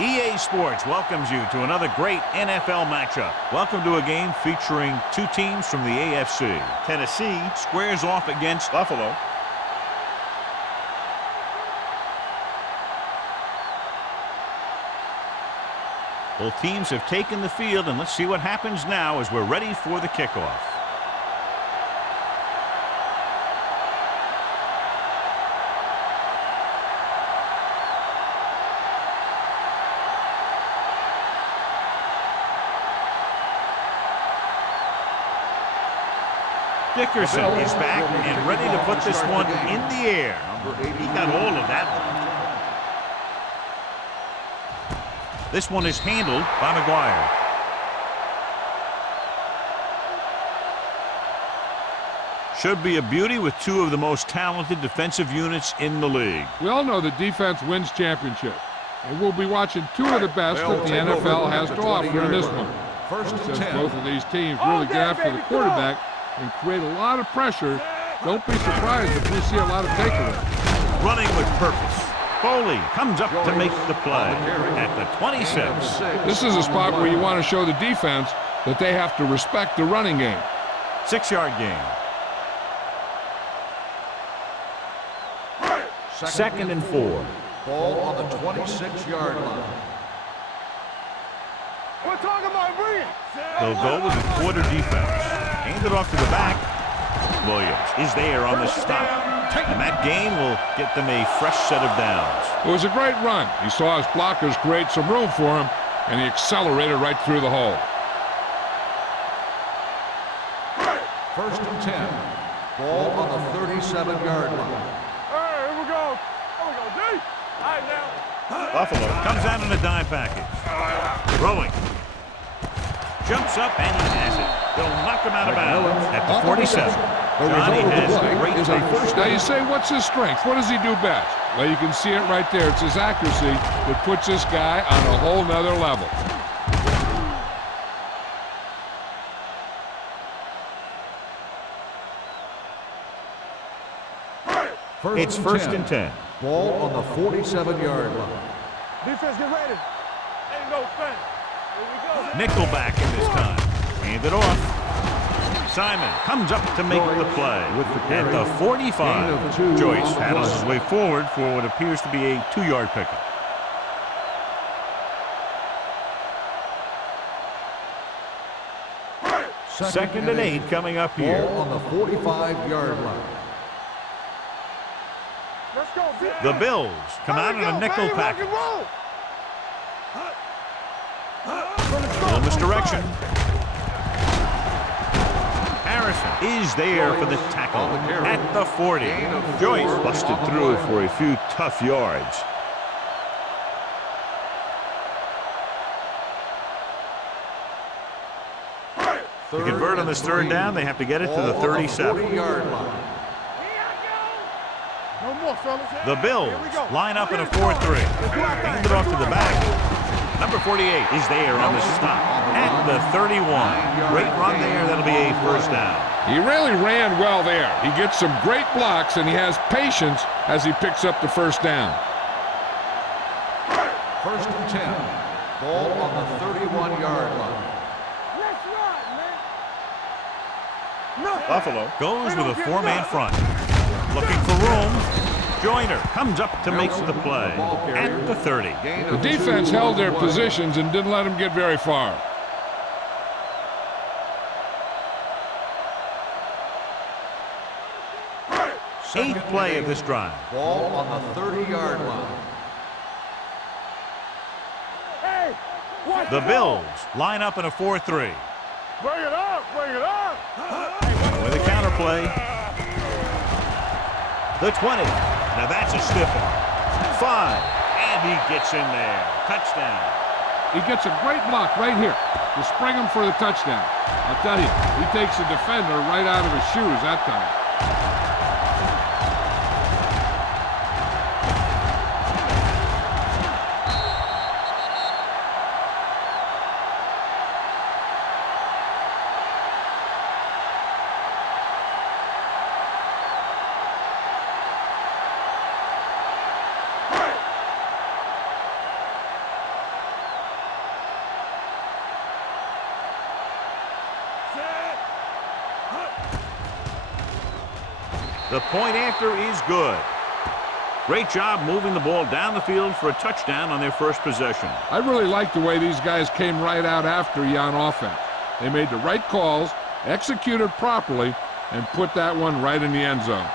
EA Sports welcomes you to another great NFL matchup. Welcome to a game featuring two teams from the AFC. Tennessee squares off against Buffalo. Both teams have taken the field, and let's see what happens now as we're ready for the kickoff. Dickerson is back and ready to put this one in the air. He got all of that one. This one is handled by McGuire. Should be a beauty with two of the most talented defensive units in the league. We all know that defense wins championships, and we'll be watching two of the best that the NFL has to offer in this one. Since both of these teams really get after the quarterback and create a lot of pressure, don't be surprised if we see a lot of takeaways. Running with purpose. Foley comes up to make the play at the 26. This is a spot where you want to show the defense that they have to respect the running game. 6-yard gain. Second and 4. Ball on the 26-yard line. We're talking about bring it. They'll go with a quarter defense. Hand it off to the back. Williams is there on the stop. And that gain will get them a fresh set of downs. It was a great run. He saw his blockers create some room for him, and he accelerated right through the hole. First and 10. Ball on the 37-yard line. Here we go. Here we go, D. All right, now. Buffalo comes out in a dime package. Throwing. Jumps up and he has it. They'll knock him out of bounds at the 47. Johnny has a great first. Now you say, what's his strength? What does he do best? Well, you can see it right there. It's his accuracy that puts this guy on a whole nother level. It's first and 10. Ball on the 47-yard line. Defense, get ready. There you go, Finn. Here we go. Nickelback in this time. Hand it off. Simon comes up to make the play at the 45. Joyce paddles his way forward for what appears to be a 2-yard pickup. Second and 8 coming up here. Ball on the 45-yard line. Let's go, D. The Bills come out in a nickel package. Little misdirection. Harrison is there for the tackle at the 40. Joyce busted through for a few tough yards. To convert on this third down, they have to get it to the 37. No more, fellas. The Bills line up in a 4-3. Hand it off to the back. Number 48 is there on the stop at the 31. Great run there. That'll be a first down. He really ran well there. He gets some great blocks, and he has patience as he picks up the first down. First and 10. Ball on the 31-yard line. Let's run, man. Buffalo goes with a 4-man front. Looking for room. Joyner comes up to make the play at the 30. The defense held their positions and didn't let them get very far. Eighth play of this drive. Ball on the 30-yard line. Hey, watch The Bills line up in a 4-3. Bring it up, bring it up. With a counter play. The 20. Now that's a stiff one. 5. And he gets in there. Touchdown. He gets a great block right here to spring him for the touchdown. I'll tell you, he takes the defender right out of his shoes that time. The point after is good. Great job moving the ball down the field for a touchdown on their first possession. I really like the way these guys came right out after you on offense. They made the right calls, executed properly, and put that one right in the end zone.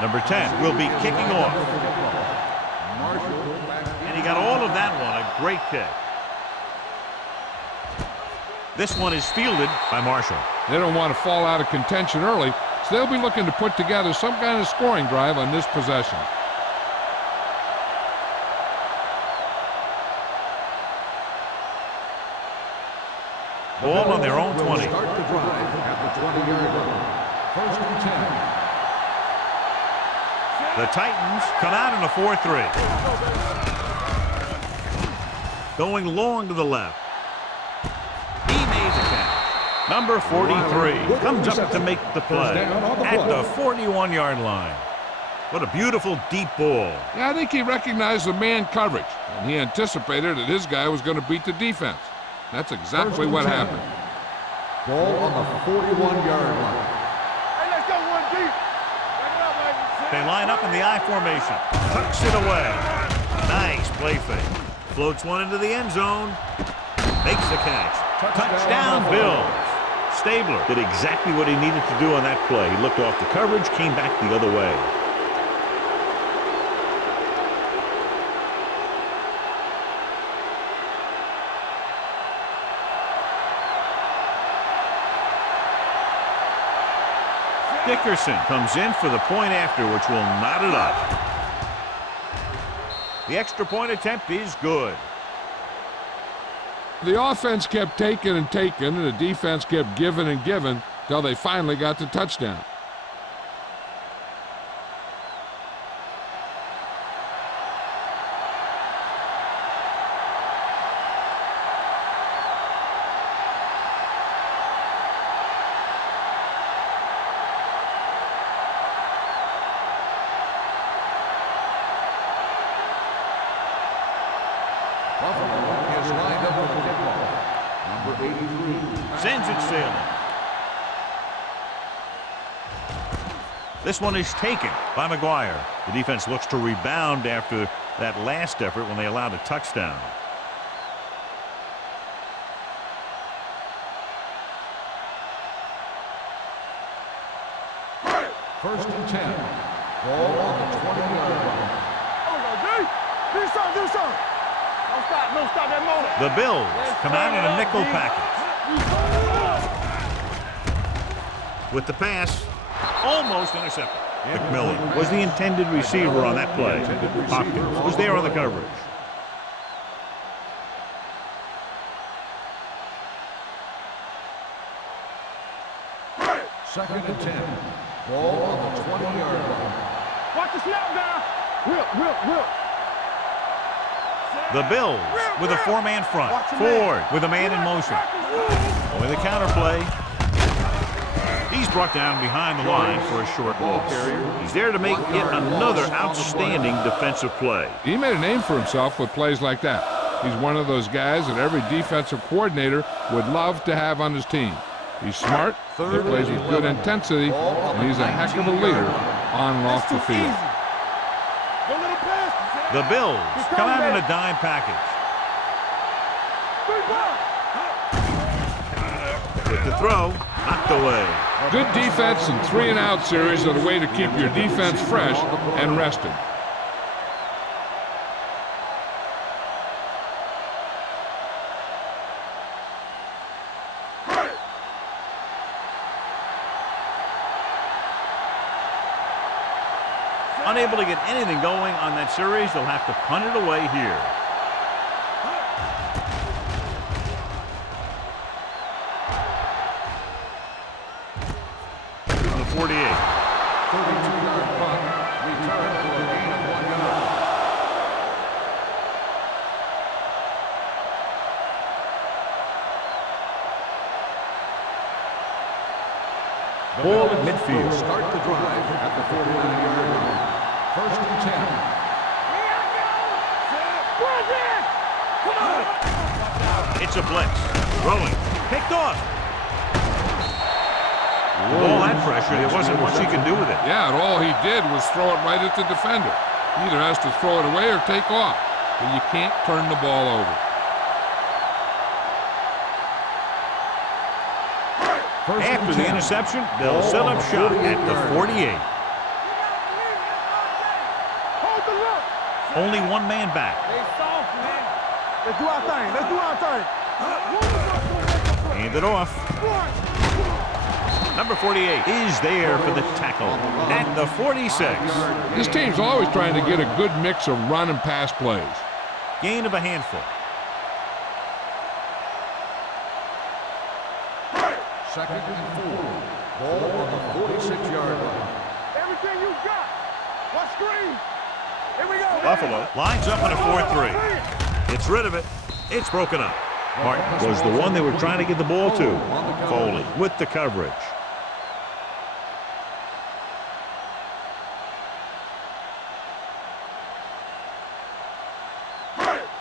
Number 10 will be kicking off. And he got all of that one, a great kick. This one is fielded by Marshall. They don't want to fall out of contention early, so they'll be looking to put together some kind of scoring drive on this possession. Ball on their own 20. Start the drive at the 20-yard line. First and 10. The Titans come out in a 4-3. Going long to the left. He made the catch. Number 43 comes up to make the play at the 41-yard line. What a beautiful deep ball. Yeah, I think he recognized the man coverage, and he anticipated that his guy was going to beat the defense. That's exactly what happened. Ball on the 41-yard line. Hey, let's go one deep. Back it up, baby. They line up in the I formation. Tucks it away. Nice play fake. Floats one into the end zone. Makes the catch. Touchdown, Bills. Stabler did exactly what he needed to do on that play. He looked off the coverage, came back the other way. Dickerson comes in for the point after, which will knot it up. The extra point attempt is good. The offense kept taking and taking, and the defense kept giving and giving till they finally got the touchdown. Buffalo is lined up with the kickoff. Number 83. Sends it sailing. This one is taken by McGuire. The defense looks to rebound after that last effort when they allowed a touchdown. First and 10. Ball on the 20-yard line. Do something, do something. Don't stop that moment. The Bills come out in a nickel package. With the pass, almost intercepted. McMillan was the intended receiver on that play. Hopkins was there on the coverage. Second and 10. Ball on the 20-yard line. Watch the snap down. Whip. The Bills with a four-man front. Ford with a man in motion. With a counterplay. He's brought down behind the line for a short loss. He's there to make yet another outstanding defensive play. He made a name for himself with plays like that. He's one of those guys that every defensive coordinator would love to have on his team. He's smart, he plays with good intensity, and he's a heck of a leader on and off the field. The Bills come out in a dime package. With the throw, knocked away. Good defense and 3-and-out series are the way to keep your defense fresh and rested. Unable to get anything going on that series, they'll have to punt it away here. The 48. 32-yard punt. Return for a gain of 1 yard. Ball at midfield. Start the drive at the 49-yard line. First and 10. It's a blitz. Throwing. Picked off. All that pressure, there wasn't much he could do with it. Yeah, and all he did was throw it right at the defender. He either has to throw it away or take off, but you can't turn the ball over. After the interception, they'll set up shop at the 48. Only one man back. Let's do our thing. Let's do our thing. Hand it off. Number 48 is there for the tackle at the 46. This team's always trying to get a good mix of run and pass plays. Gain of a handful. Second and 4. Ball on the 46-yard line. Everything you got. What screen? Here we go. Buffalo lines up in a 4-3. Gets rid of it. It's broken up. Martin was the one they were trying to get the ball to. Foley with the coverage.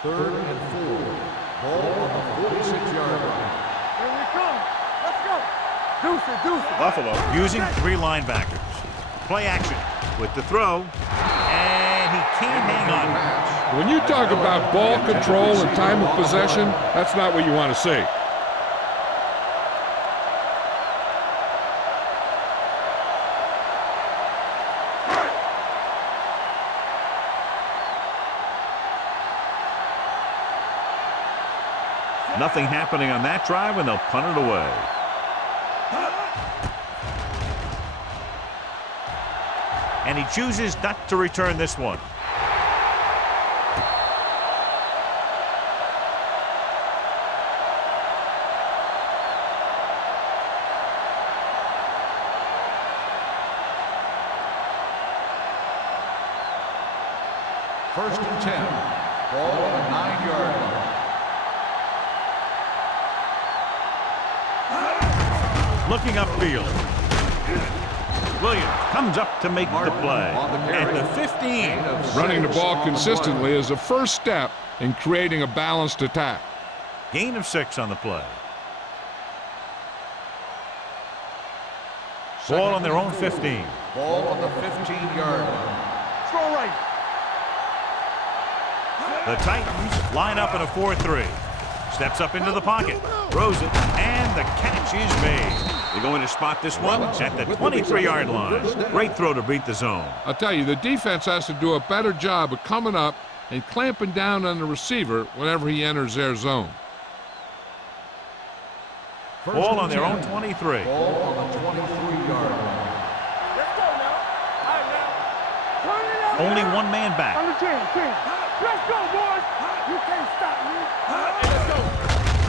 Third and 4. Ball on the 46-yard line. Here we come. Let's go. Deuce it. Buffalo using 3 linebackers. Play action with the throw. And he can't hang on. When you talk about ball control and time of possession, that's not what you want to see. Nothing happening on that drive, and they'll punt it away. And he chooses not to return this one. First and 10. Ball on the 9-yard line. Looking upfield. Williams comes up to make the play at the 15. Running the ball consistently is a first step in creating a balanced attack. Gain of 6 on the play. Ball on their own 15. Ball on the 15-yard line. Throw right. The Titans line up in a 4-3. Steps up into the pocket, throws it, and the catch is made. They're going to spot this one at the 23-yard line. Great throw to beat the zone. I'll tell you, the defense has to do a better job of coming up and clamping down on the receiver whenever he enters their zone. Ball on their own 23. Ball on the 23-yard line. Let's go now. All right, now. Turn it up. Only one man back. On the 10. Let's go, boys. You can't stop me. Let's go.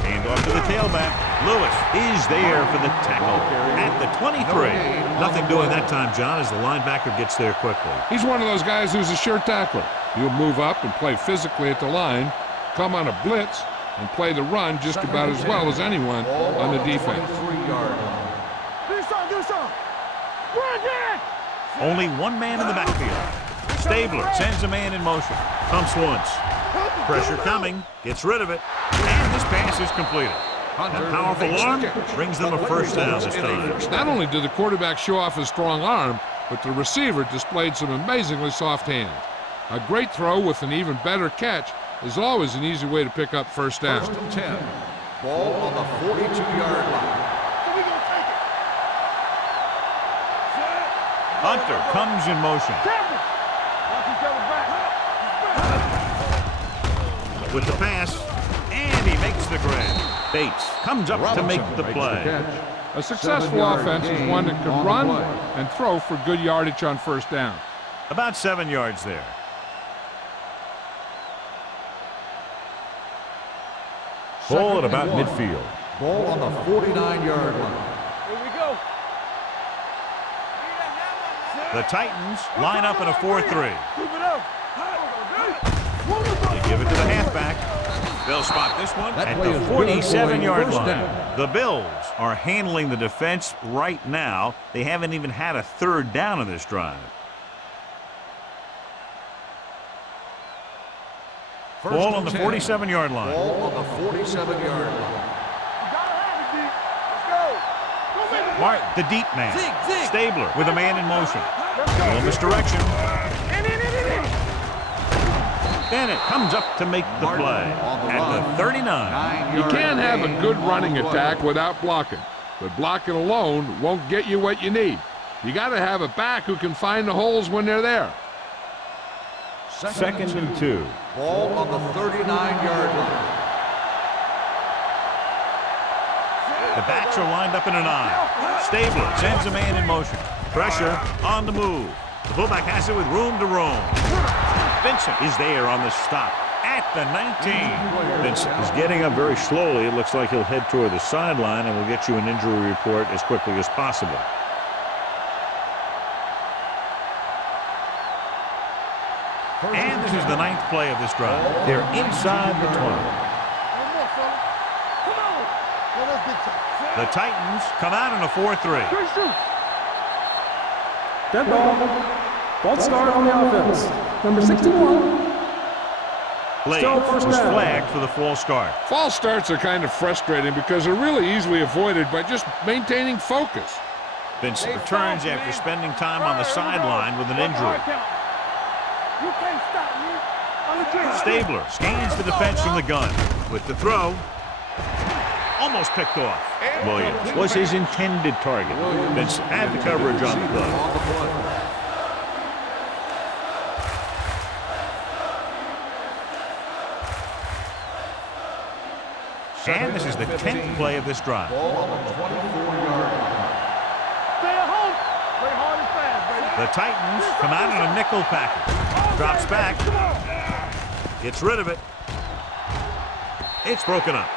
Hand off to the tailback. Lewis is there for the tackle at the 23. Nothing doing that time, John, as the linebacker gets there quickly. He's one of those guys who's a sure tackler. He'll move up and play physically at the line, come on a blitz, and play the run just about as well as anyone on the defense. 23-yard line. Do something. Run again. Only one man in the backfield. Stabler sends a man in motion. Pumps once. Pressure coming. Gets rid of it. And this pass is completed. A powerful arm brings them a first down this time. Not only did the quarterback show off his strong arm, but the receiver displayed some amazingly soft hands. A great throw with an even better catch is always an easy way to pick up first down. First and 10. Ball on the 42-yard line. Hunter comes in motion. With the pass, and he makes the grab. Bates comes up to make the play. A successful offense is one that can run and throw for good yardage on first down. About 7 yards there. Ball at about midfield. Ball on the 49-yard line. Here we go. The Titans line up in a 4-3. Keep it up. They give it to the halfback. They'll spot this one That at play the is good, 47-yard first line. down. The Bills are handling the defense right now. They haven't even had a third down in this drive. Ball on the 47-yard line. Ball on the 47-yard line. Mark, the deep man. Stabler with a man in motion. A little misdirection. Bennett comes up to make the play at the 39. You can't have a good running attack without blocking, but blocking alone won't get you what you need. You got to have a back who can find the holes when they're there. Second and 2. Ball on the 39-yard line. The backs are lined up in an I. Stabler sends a man in motion. Pressure on the move. The fullback has it with room to roam. Vincent is there on the stop at the 19. Vincent is getting up very slowly. It looks like he'll head toward the sideline, and we'll get you an injury report as quickly as possible. And this is the 9th play of this drive. They're inside the 20. The Titans come out in a 4-3. Dead ball. False start on the offense. Number 61. Blades was flagged for the false start. False starts are kind of frustrating because they're really easily avoided by just maintaining focus. Vincent returns after spending time on the sideline with an injury. You can't stop me. Stabler scans the defense from the gun. With the throw, almost picked off. Williams was his intended target. Vincent had the coverage on the play. And this is the 10th play of this drive. Ball on the 24-yard line. Stay at home. Play hard and fast, baby. The Titans come out in a nickel package. Drops back. Gets rid of it. It's broken up.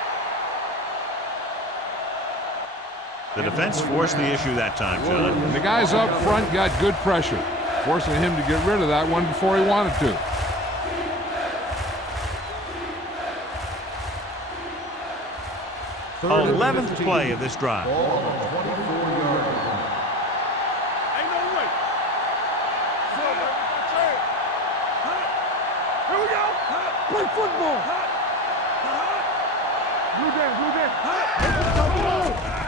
The defense forced the issue that time, John. The guys up front got good pressure, forcing him to get rid of that one before he wanted to. Third 11th play of this drive. Ball on the 24-yard line. Ain't no way. Here we go. Play football. Blue down.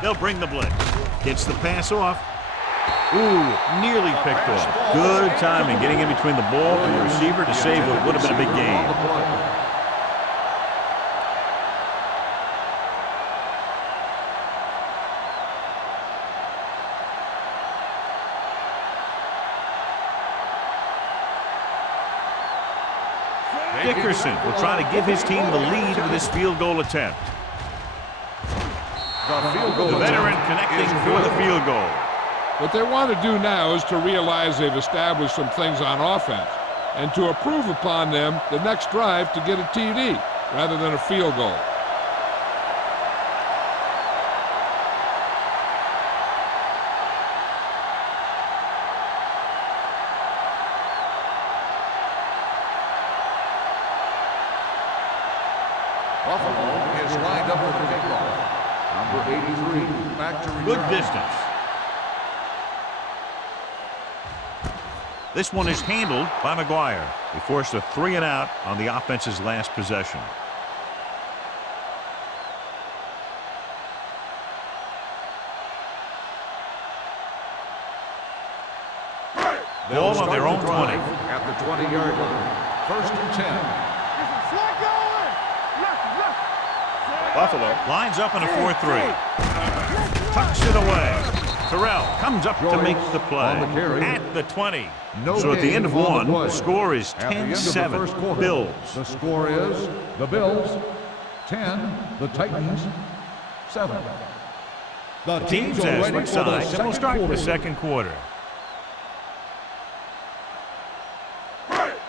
They'll bring the blitz. Gets the pass off. Ooh, nearly picked off. Good timing, getting in between the ball and the receiver to save what would have been a big gain. Dickerson will try to give his team the lead with this field goal attempt. The veteran connecting for the field goal. What they want to do now is to realize they've established some things on offense and to improve upon them the next drive to get a TD rather than a field goal. Buffalo is lined up for the kickoff. Number 83, back to return. Good distance. This one is handled by McGuire. He forced a 3-and-out on the offense's last possession. Ball on their own 20. At the 20-yard line. First and 10. Buffalo lines up in a 4-3. Tucks it away. Terrell comes up to make the play at the 20. So at the end of one, the score is 10-7. Bills. The score is the Bills 10, the Titans 7. The teams as switch sides, and we'll start the second quarter.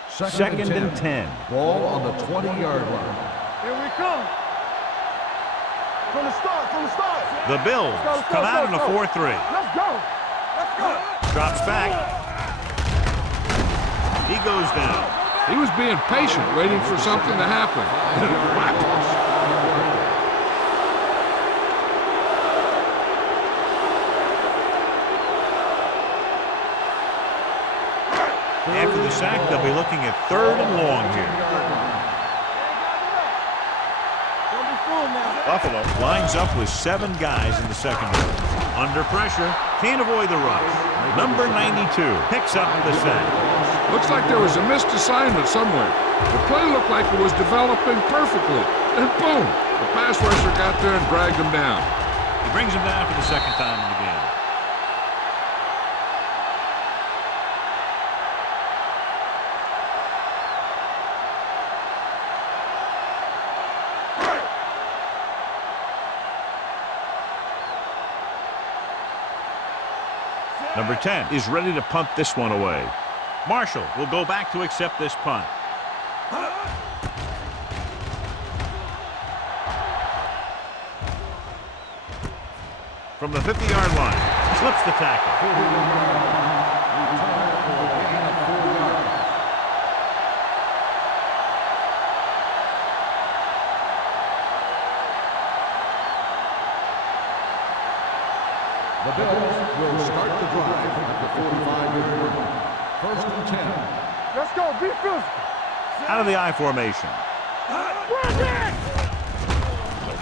Second and 10. Ball on the 20-yard line. Here we come. From the start. The Bills come out in a 4-3. Let's go. Drops back. He goes down. He was being patient, waiting for something to happen. After the sack, they'll be looking at 3rd and long here. Buffalo lines up with 7 guys in the secondary. Under pressure, can't avoid the rush. Number 92 picks up the sack. Looks like there was a missed assignment somewhere. The play looked like it was developing perfectly. And boom, the pass rusher got there and dragged him down. He brings him down for the 2nd time in the game. Number 10 is ready to punt this one away. Marshall will go back to accept this punt. From the 50-yard line, slips the tackle. The Bills will start the drive at the 45-yard line. 1st and 10. Let's go, be physical. Out of the I formation.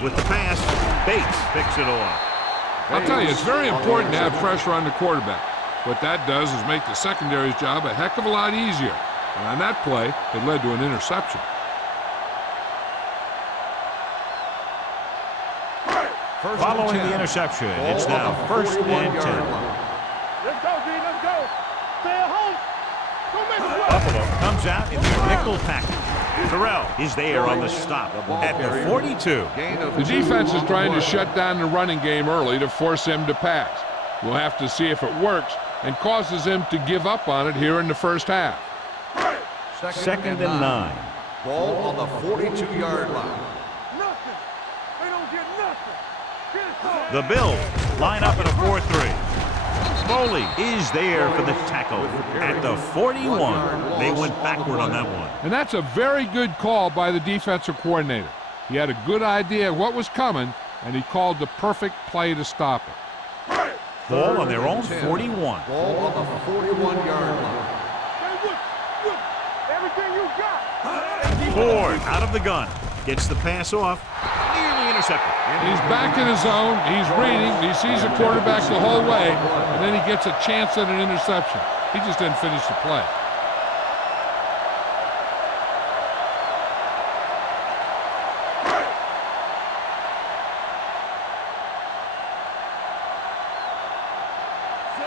With the pass, Bates picks it off. I'll tell you, it's very important to have pressure on the quarterback. What that does is make the secondary's job a heck of a lot easier. And on that play, it led to an interception. Following the interception, it's now 1st and 10. Let's go, D, let's go. Stay at home. Don't make it. Buffalo comes out in their nickel package. Terrell is there on the stop at the 42. The defense is trying to shut down the running game early to force him to pass. We'll have to see if it works and causes him to give up on it here in the first half. 2nd and 9. Ball on the 42-yard line. Nothing. They don't get nothing. The Bills line up in a 4-3. Foley is there for the tackle at the 41. They went backward on that one. And that's a very good call by the defensive coordinator. He had a good idea of what was coming, and he called the perfect play to stop it. Ball on their own 41. Ball on the 41-yard line. Everything you got. Ford out of the gun. Gets the pass off. Nearly intercepted. He's back in his zone. He's reading. He sees the quarterback the whole way, and then he gets a chance at an interception. He just didn't finish the play.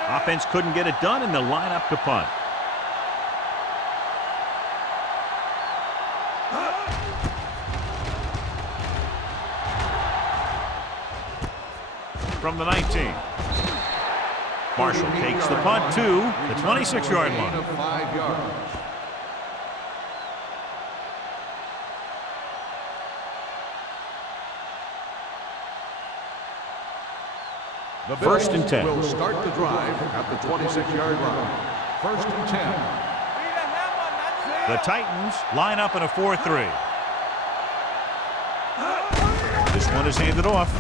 Offense couldn't get it done in the lineup to punt. From the 19. Marshall takes the punt to the 26-yard line. 5 yards. The 1st and 10. Will start the drive at the 26-yard line. 1st and 10. The Titans line up in a 4-3. This one is handed off.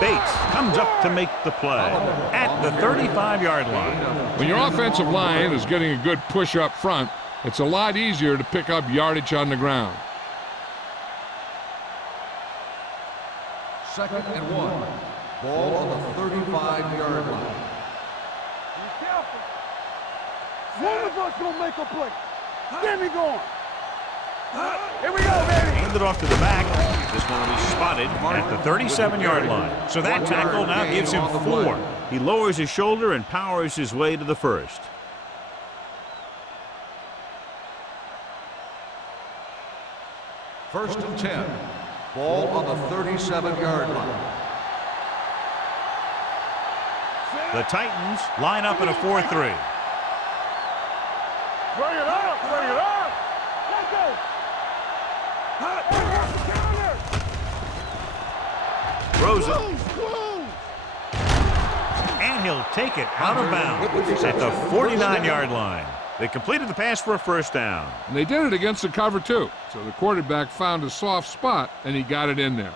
Bates comes up to make the play at the 35-yard line. When your offensive line is getting a good push up front, it's a lot easier to pick up yardage on the ground. 2nd and 1. Ball on the 35-yard line. Be careful. One of us gonna make a play. Get me going. Here we go, baby. Handed off to the back. This one will be spotted at the 37-yard line. So that tackle now gives him 4. He lowers his shoulder and powers his way to the 1st. First and 10. Ball on the 37-yard line. The Titans line up in a 4-3. Bring it up, bring it up. Let's go. Rosen. And he'll take it out of bounds at the 49-yard line. They completed the pass for a first down. And they did it against the cover, too. So the quarterback found a soft spot, and he got it in there.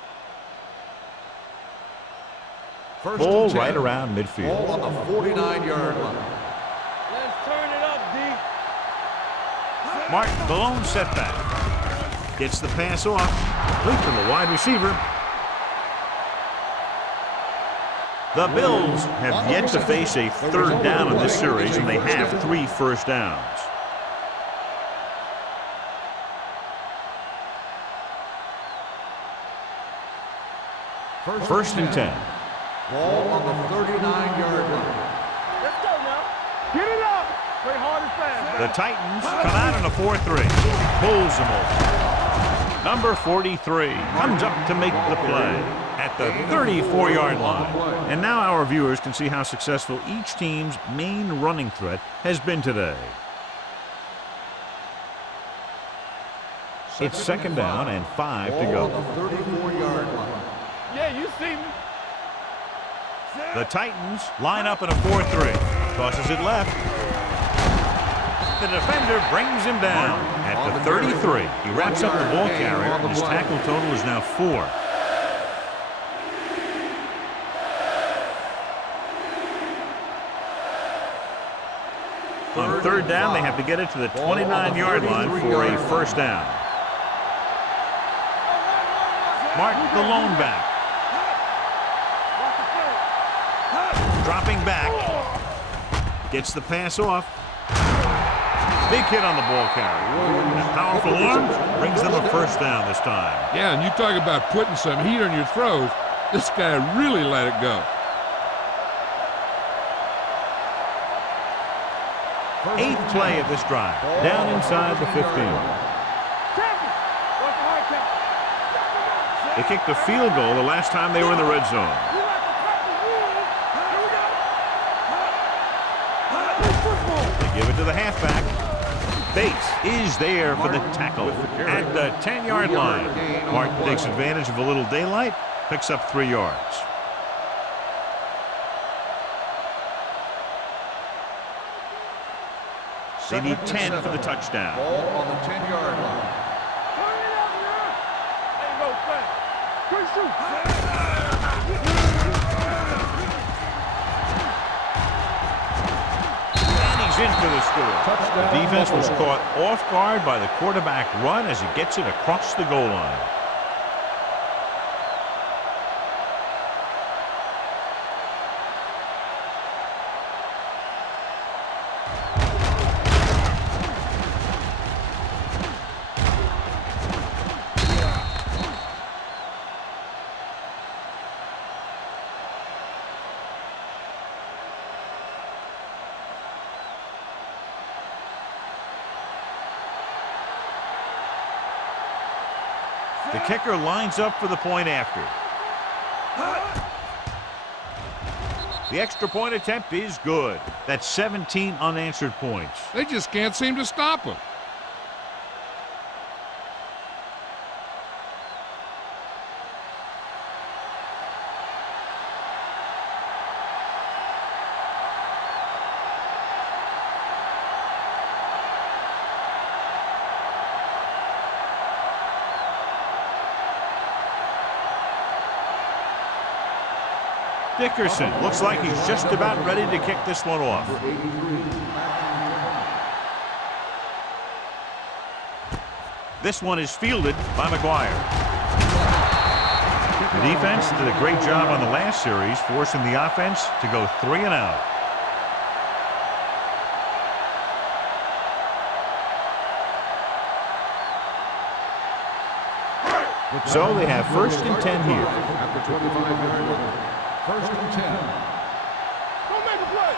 Ball right around midfield. Ball on the 49-yard line. Let's turn it up, D. Martin, the lone setback. Gets the pass off. Complete to the wide receiver. The Bills have yet to face a third down in this series, and they have 3 first downs. First and 10. Ball on the 39-yard line. Let's go now. Get it up. Play hard and fast. The Titans come out in a 4-3. Pulls them over. Number 43 comes up to make the play at the 34-yard line. And now our viewers can see how successful each team's main running threat has been today. It's second down and 5 to go. Ball on the 34-yard line. Yeah, you see me. The Titans line up in a 4-3. Tosses it left. The defender brings him down at the 33. He wraps up the ball carrier, and his tackle total is now 4. On third down, they have to get it to the 29-yard line for a first down. Martin, the lone back. Dropping back. Gets the pass off. Big hit on the ball carrier. And a powerful arm brings them a first down this time. Yeah, and you talk about putting some heat on your throws. This guy really let it go. 8th play of this drive. Down inside the 15. They kicked a field goal the last time they were in the red zone. They give it to the halfback. Bates is there for the tackle at the 10-yard line. Martin takes advantage of a little daylight, picks up 3 yards. They need 10 for the touchdown. Ball on the 10-yard line. And he's in for the score. The defense was caught off guard by the quarterback run as he gets it across the goal line. The kicker lines up for the point after. The extra point attempt is good. That's 17 unanswered points. They just can't seem to stop him. Dickerson looks like he's just about ready to kick this one off. This one is fielded by McGuire. The defense did a great job on the last series, forcing the offense to go 3 and out. So they have first and 10 here. At the 25-yard line. First and 10. Don't make a play.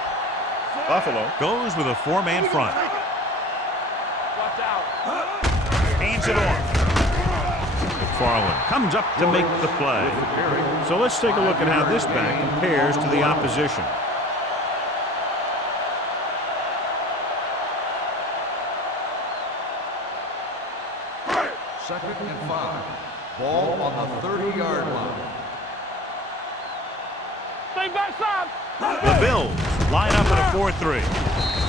Buffalo goes with a 4-man front. Watch out. Hands it off. McFarland comes up to make the play. So let's take a look at how this back compares to the opposition. Second and 5. Ball on the 30-yard line. Stay backside. The Bills line up in a 4-3.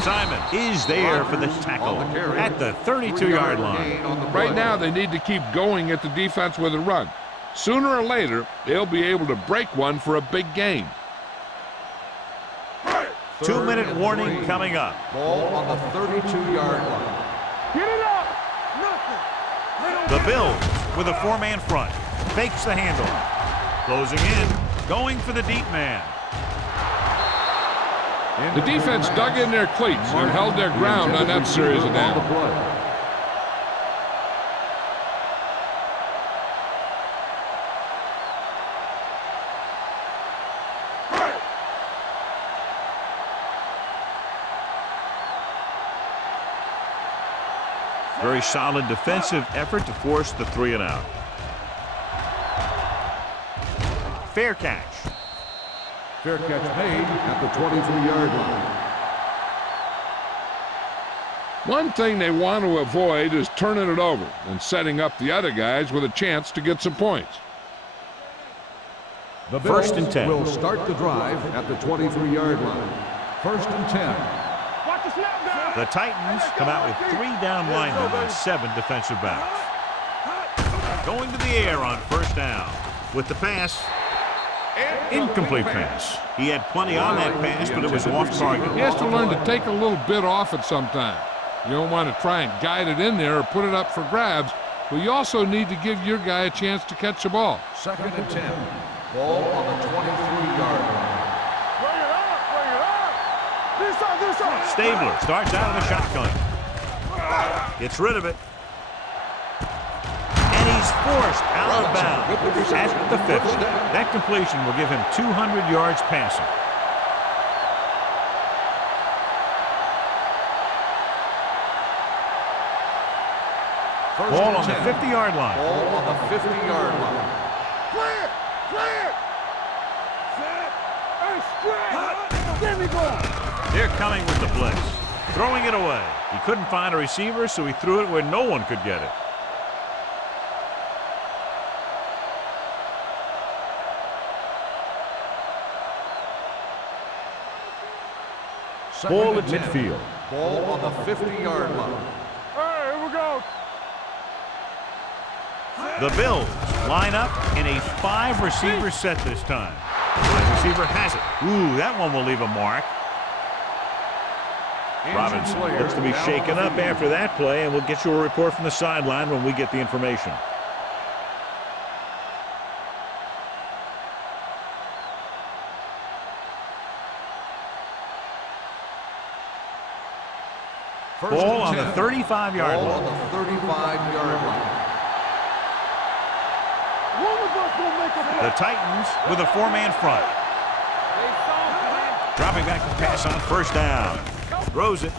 Simon is there for the tackle at the 32-yard line. Right now, they need to keep going at the defense with a run. Sooner or later, they'll be able to break one for a big gain. 2-minute warning coming up. Ball on the 32-yard line. Get it up! Nothing! The Bills with a 4-man front. Fakes the handle. Closing in. Going for the deep man. The defense dug in their cleats and held their ground on that series of downs. Very solid defensive effort to force the 3-and-out. Fair catch. Fair catch made at the 23-yard line. One thing they want to avoid is turning it over and setting up the other guys with a chance to get some points. The First and Bills 10. will start the drive at the 23-yard line. First and 10. Watch the snap down! The Titans come out with 3 down linemen and 7 defensive backs. Going to the air on first down. With the pass, incomplete pass. He had plenty on that pass, but it was off target. He has to learn to take a little bit off it sometime. You don't want to try and guide it in there or put it up for grabs, but you also need to give your guy a chance to catch the ball. Second and 10. Ball on the 23-yard line. Bring it up! Bring it up! This side! Stabler starts out of the shotgun. Gets rid of it. And he's forced out of bounds at the 50. That completion will give him 200 yards passing. Ball on the 50-yard line. Ball on the 50-yard line. Clear! Clear! Set! And straight! Get me going! They're coming with the blitz. Throwing it away. He couldn't find a receiver, so he threw it where no one could get it. Ball at midfield. Ball on the 50-yard line. All right, here we go. The Bills line up in a 5-receiver set this time. Wide receiver has it. Ooh, that one will leave a mark. Robinson looks to be shaken up after that play, and we'll get you a report from the sideline when we get the information. Ball on the 35-yard Ball line. on the 35-yard line. One of us gonna make a play. The Titans with a 4-man front. Dropping back to pass on first down. Throws it.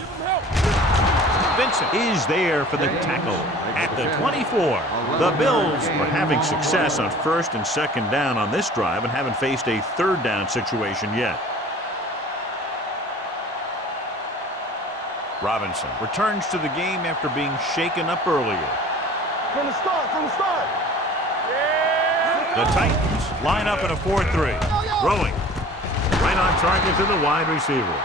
Vincent is there for the tackle at the 24. The Bills are having success on first and second down on this drive and haven't faced a third down situation yet. Robinson returns to the game after being shaken up earlier. From the start, from the start. The Titans line up in a 4-3. Throwing. Right on target to the wide receiver.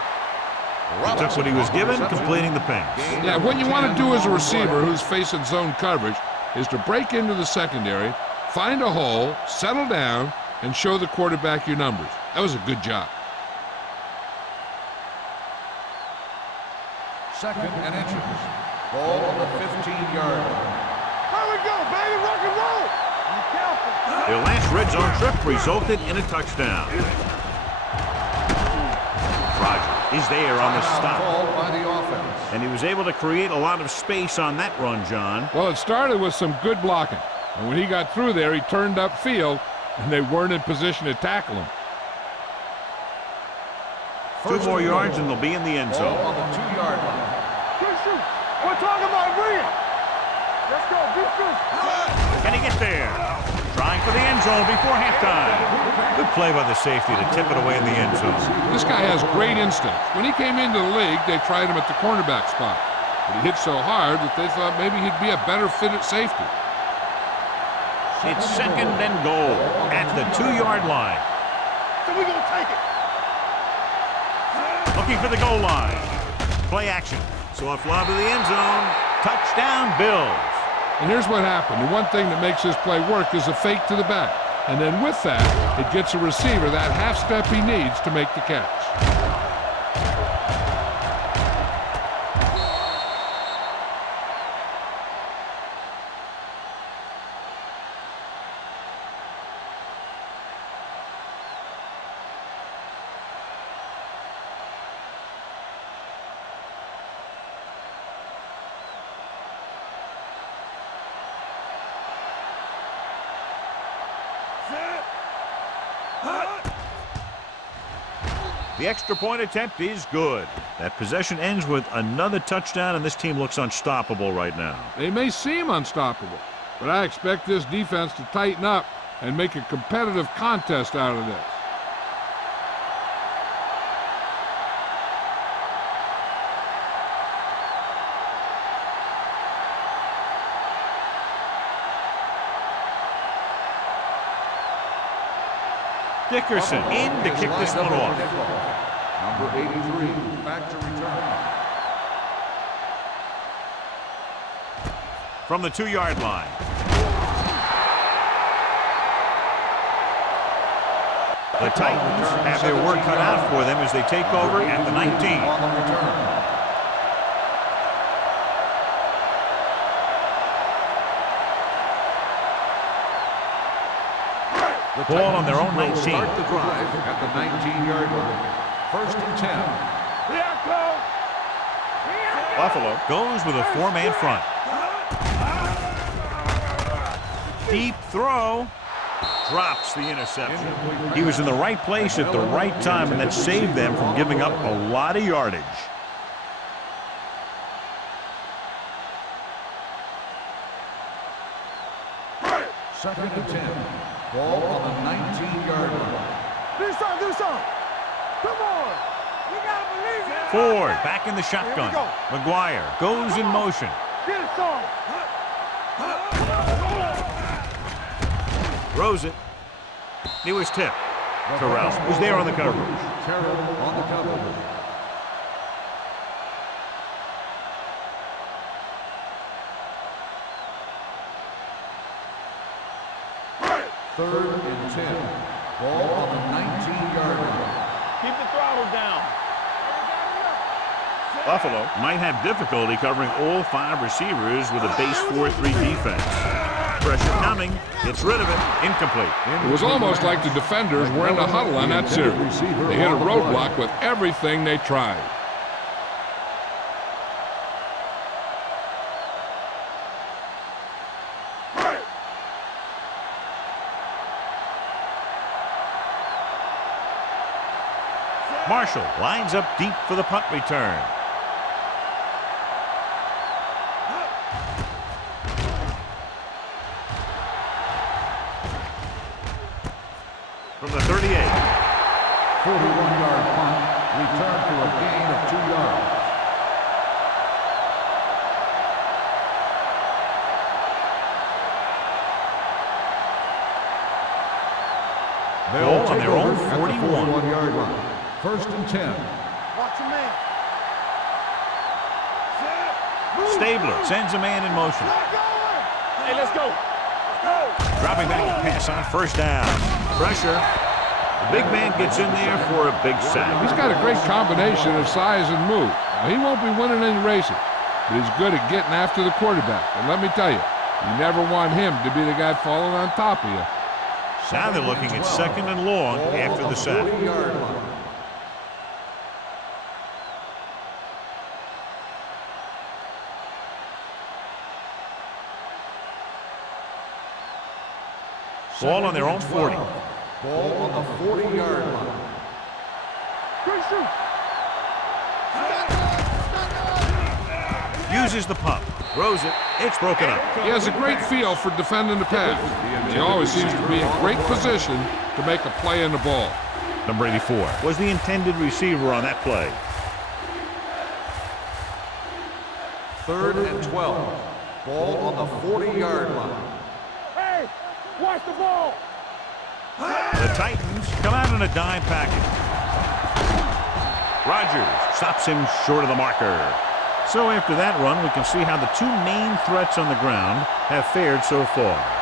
He took what he was given, completing the pass. Yeah, what you want to do as a receiver who's facing zone coverage is to break into the secondary, find a hole, settle down, and show the quarterback your numbers. That was a good job. Second and inches. Ball on the 15-yard line. Here we go, baby, rock and roll. Be careful. Their last red zone trip resulted in a touchdown. Roger is there on the stop. Called by the offense. And he was able to create a lot of space on that run, John. Well, it started with some good blocking. And when he got through there, he turned upfield, and they weren't in position to tackle him. 2 more yards, and they'll be in the end zone. Ball on the 2-yard line. Good shoot. We're talking about bring it. Let's go, defense. Can he get there? Trying for the end zone before halftime. Good play by the safety to tip it away in the end zone. This guy has great instincts. When he came into the league, they tried him at the cornerback spot. But he hit so hard that they thought maybe he'd be a better fit at safety. It's second and goal at the 2-yard line. So we're going to take it. Looking for the goal line. Play action. Soft lob to the end zone. Touchdown, Bills. And here's what happened. The one thing that makes this play work is a fake to the back. And then with that, it gets a receiver that half step he needs to make the catch. The extra point attempt is good. That possession ends with another touchdown, and this team looks unstoppable right now. They may seem unstoppable, but I expect this defense to tighten up and make a competitive contest out of this. Dickerson in to kick this one off. Number 83, back to return. From the 2-yard line. The Titans have their work cut out for them as they take over at the 19. On the return. The Ball on their own Titans will 19. Start the drive at the 19-yard line. First and 10. Buffalo goes with a 4-man front. Deep throw. Drops the interception. He was in the right place at the right time, and that saved them from giving up a lot of yardage. Second and 10. Ball on the 19-yard line. Do something. Come on. We gotta believe it. Ford back in the shotgun. Here we go. McGuire goes in motion. Get it, son. Throws it. He was tipped. Terrell was there on the coverage. Terrell on the coverage. Third and 10. Ball on the 19-yard line. Keep the throttle down. Buffalo might have difficulty covering all 5 receivers with a base 4-3 defense. Pressure coming. Gets rid of it. Incomplete. It was almost like the defenders were in the huddle on that series. They hit a roadblock with everything they tried. Marshall lines up deep for the punt return. From the 38. 41-yard punt. Return for a gain of 2 yards. Ball on their own At the 41. 41-yard line. First and 10. Watch your man. Stabler sends a man in motion. Hey, let's go. Dropping back to pass on first down. Pressure. The big man gets in there for a big sack. He's got a great combination of size and move. Now, he won't be winning any races, but he's good at getting after the quarterback. And let me tell you, you never want him to be the guy falling on top of you. Now they're looking at 2nd and long after the sack. 40-yard line. Ball on their own 40. Ball on the 40-yard line. Uses the pump. Throws it. It's broken up. He has a great feel for defending the pass. He always seems to be in great position to make a play in the ball. Number 84 was the intended receiver on that play. Third and 12. Ball on the 40-yard line. Hey, watch the ball. The Titans come out in a dime package. Rogers stops him short of the marker. So after that run, we can see how the two main threats on the ground have fared so far.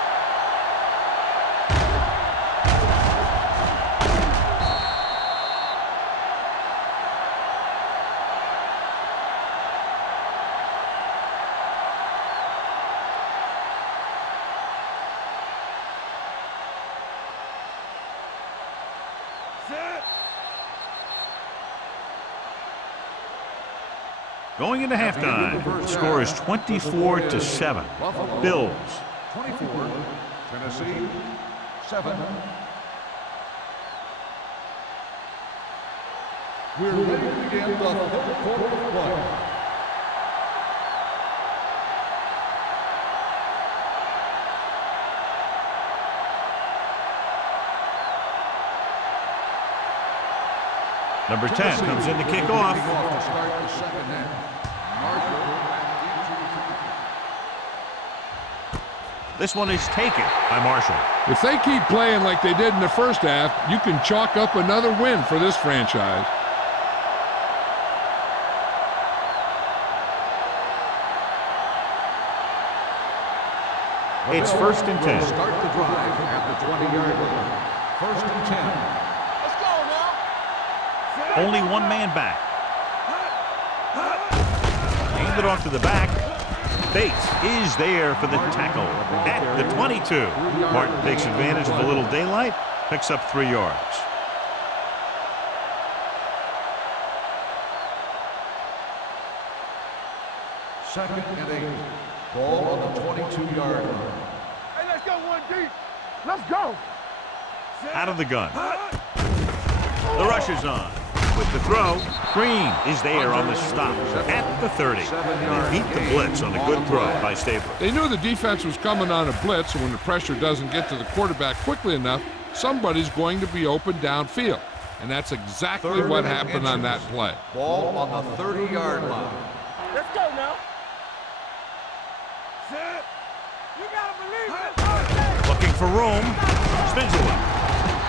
Going into halftime, the score is 24-7. Bills. 24, Tennessee, 7. We're ready to begin the third quarter of play. Number 10 comes in to kick off. To start the second half. This one is taken by Marshall. If they keep playing like they did in the first half, you can chalk up another win for this franchise. It's 1st and 10. Start the drive at the 20-yard line. 1st and 10. Let's go now. Only one man back. Hand it off to the back. Bates is there for the tackle at the 22. Martin takes advantage of a little daylight, picks up 3 yards. Second and 8. Ball on the 22-yard line. Hey, let's go one deep. Let's go. Out of the gun. The rush is on. With the throw, Green is there on the stop at the 30. And they beat the blitz on a good throw by Stabler. They knew the defense was coming on a blitz, and when the pressure doesn't get to the quarterback quickly enough, somebody's going to be open downfield. And that's exactly what happened on that play. Ball on the 30-yard line. Let's go now. You gotta believe it. Looking for room. Spins it.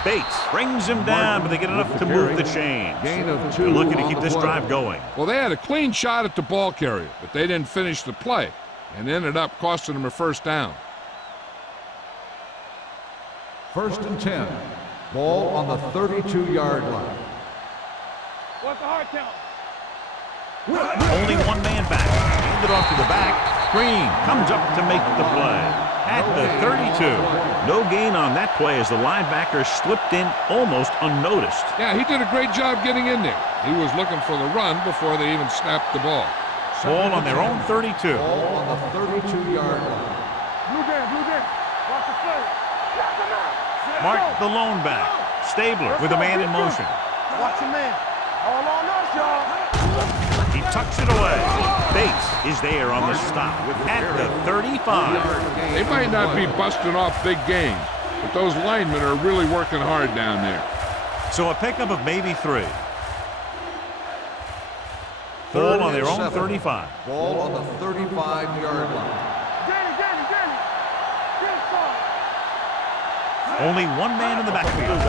Bates brings him down, but they get enough to move the chains. Gain of 2. They're looking to keep this drive going. Well, they had a clean shot at the ball carrier, but they didn't finish the play and ended up costing them a first down. 1st and 10. Ball on the 32-yard line. What's the hard count? Only one man back. Hand it off to the back. Green comes up to make the play. At the 32. No gain on that play as the linebacker slipped in almost unnoticed. Yeah, he did a great job getting in there. He was looking for the run before they even snapped the ball. Ball on their own 32. Ball on the 32-yard line. Blue down. Watch the play. Knock him out. Mark the lone back. Stabler with a man in motion. Watch your man. All on us, y'all. He tucks it away. Bates is there on the stop at the 35. They might not be busting off big gains, but those linemen are really working hard down there. So a pickup of maybe 3. Ball on their own 35. Ball on the 35-yard line. Danny. Get it, Only one man in the backfield.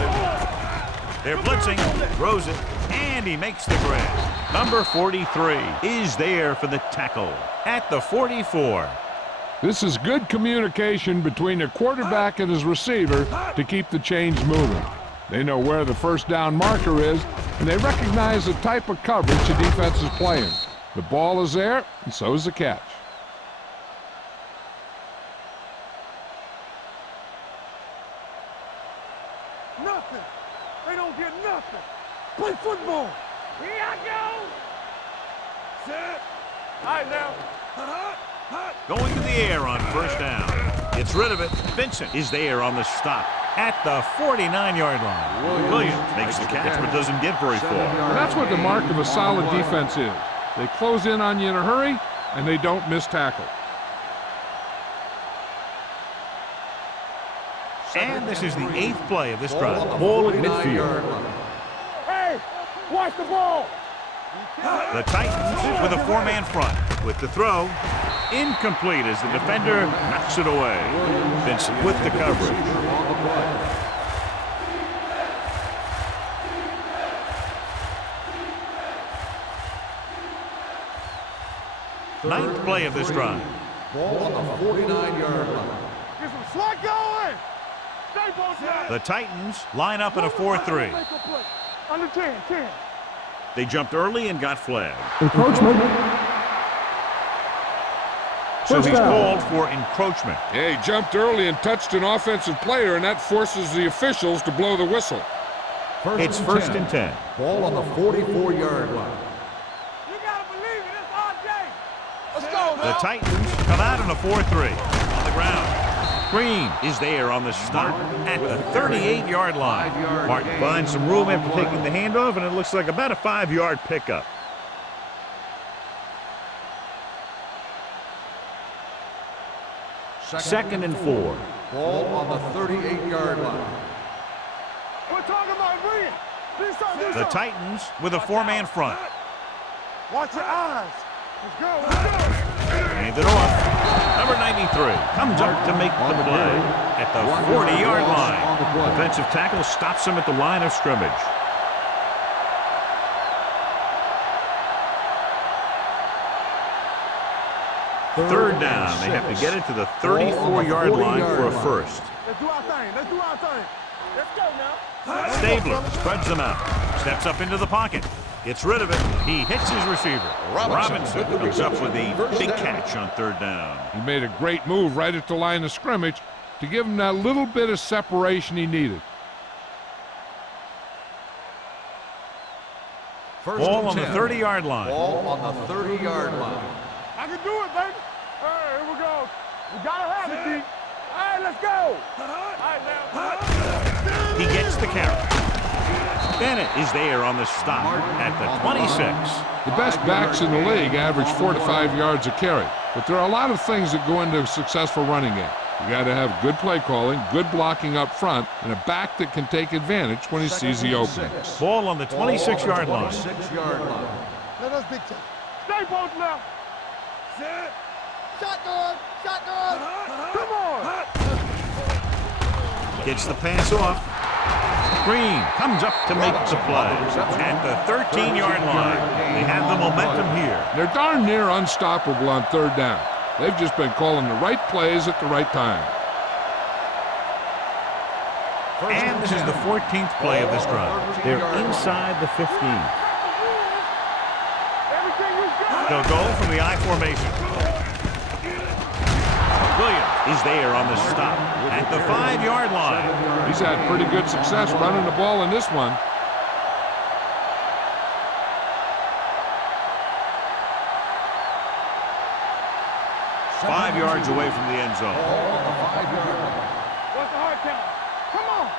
They're blitzing, throws it, and he makes the grab. Number 43 is there for the tackle at the 44. This is good communication between the quarterback and his receiver to keep the chains moving. They know where the first down marker is, and they recognize the type of coverage the defense is playing. The ball is there, and so is the catch. Nothing. They don't get nothing. Play football. Here I go. Set. All right, now. Going to the air on first down. Gets rid of it. Vincent is there on the stop at the 49-yard line. Williams makes the catch but doesn't get very far. And that's what the mark of a solid defense is. They close in on you in a hurry, and they don't miss tackle. And this is the 8th play of this drive. Ball at midfield. Hey, watch the ball. The Titans with a 4-man front. With the throw, incomplete as the defender knocks it away. Vincent with the coverage. Ninth play of this drive. Ball on the 49-yard line. Get some slack going. Stay both sides. The Titans line up in a 4-3. Make a play. Under 10, 10. They jumped early and got flagged. Encroachment. So First he's down. called for encroachment. Yeah, he jumped early and touched an offensive player, and that forces the officials to blow the whistle. It's first and 10. Ball on the 44-yard line. You gotta believe it. It's our day. Let's go, The Titans come out in a 4-3 on the ground. Green is there on the start at the 38-yard line. Martin finds some room after taking the handoff, and it looks like about a 5-yard pickup. Second and 4. Ball on the 38-yard line. We're talking about Green. Do something, do The something. Titans with a 4-man front. Watch your eyes. Let's go, let's go. Hand it off. Number 93 comes up to make the play at the 40-yard line. Defensive tackle stops him at the line of scrimmage. Third down. They have to get it to the 34-yard line for a first. Let's do our thing. Let's do our thing. Let's go now. Stabler spreads them out. Steps up into the pocket. Gets rid of it. He hits his receiver. Robinson comes up with a big catch on third down. He made a great move right at the line of scrimmage to give him that little bit of separation he needed. Ball on the 30-yard line. Ball on the 30-yard line. I can do it, baby. All right, here we go. We gotta have it, D. All right, let's go. All right, now. He gets the carry. Bennett is there on the stop at the 26. The best backs in the league average 4 to 5 yards a carry, but there are a lot of things that go into a successful running game. You got to have good play calling, good blocking up front, and a back that can take advantage when he sees the openings. Ball on the 26-yard line. 26-yard line. Let us big time. Stay both left. Set. Shotgun. Shotgun. Come on. Gets the pass off. Green comes up to make the play at the 13-yard line. They have the momentum here. They're darn near unstoppable on third down. They've just been calling the right plays at the right time. And this is the 14th play of this drive. They're inside the 15. Everything we got. They'll go from the I formation. Williams is there on the stop at the 5-yard line. He's had pretty good success running the ball in this one. Five yards away from the end zone. What's the hard count? Come on.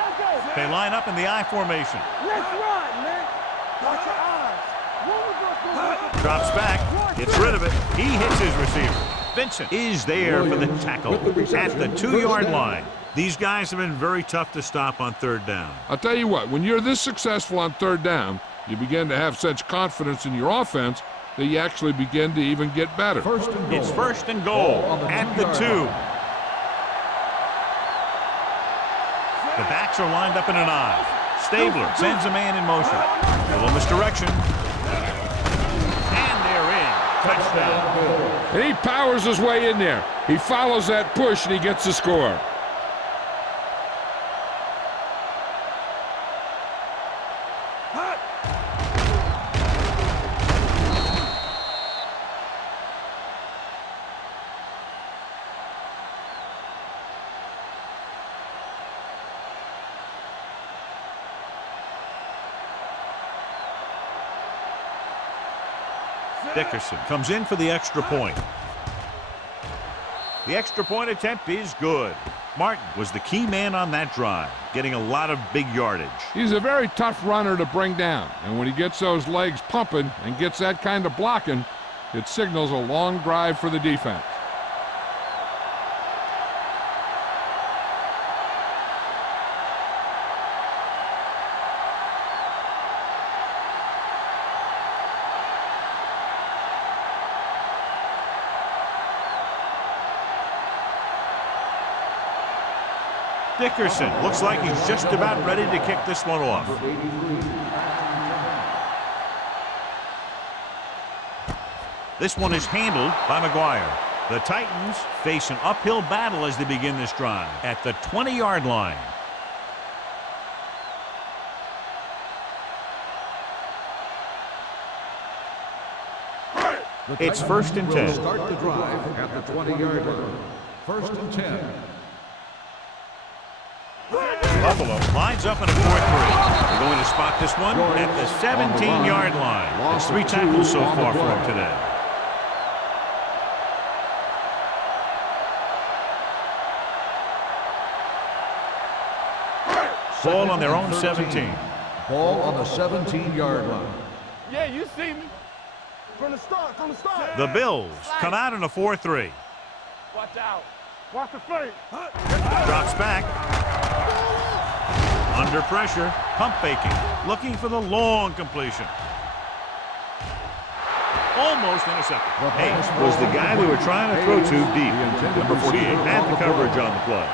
Let's go. They line up in the I formation. Let's run, man. Watch your eyes. One of us gonna make a Drops back, gets rid of it. He hits his receiver. Vincent is there for the tackle at the 2-yard line. These guys have been very tough to stop on third down. I'll tell you what, when you're this successful on third down, you begin to have such confidence in your offense that you actually begin to even get better. It's first and goal at the 2. The backs are lined up in an I. Stabler sends a man in motion. A little misdirection. And they're in. Touchdown. And he powers his way in there. He follows that push and he gets the score. Dickerson comes in for the extra point. The extra point attempt is good. Martin was the key man on that drive, getting a lot of big yardage. He's a very tough runner to bring down, and when he gets those legs pumping and gets that kind of blocking, it signals a long drive for the defense. Dickerson looks like he's just about ready to kick this one off. This one is handled by McGuire. The Titans face an uphill battle as they begin this drive at the 20-yard line. It's 1st and 10. Start the drive at the 20-yard line. 1st and 10. Buffalo lines up in a 4-3. They're going to spot this one at the 17-yard line. That's 3 tackles so far for him today. Ball on their own 17. Ball on the 17-yard line. Yeah, you see me. From the start. The Bills come out in a 4-3. Watch out. Watch the fake. Drops back. Under pressure. Pump faking. Looking for the long completion. Almost intercepted. Hayes was the guy they were trying to throw to deep. Number 48 had the coverage on the play.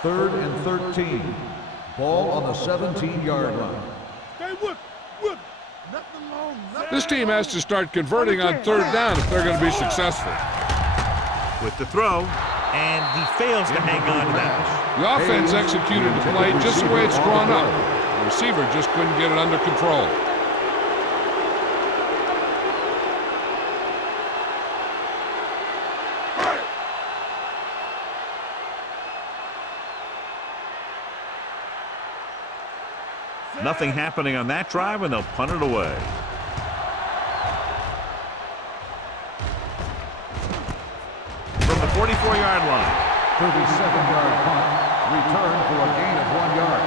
Third and 13. Ball on the 17-yard line. Stay with. Nothing long. This team has to start converting on 3rd down if they're going to be successful. With the throw, and he fails to hang on to that. The offense executed the play just the way it's drawn up. The receiver just couldn't get it under control. Nothing happening on that drive, and they'll punt it away. From the 44-yard line. 37-yard punt. Return for a gain of 1 yard.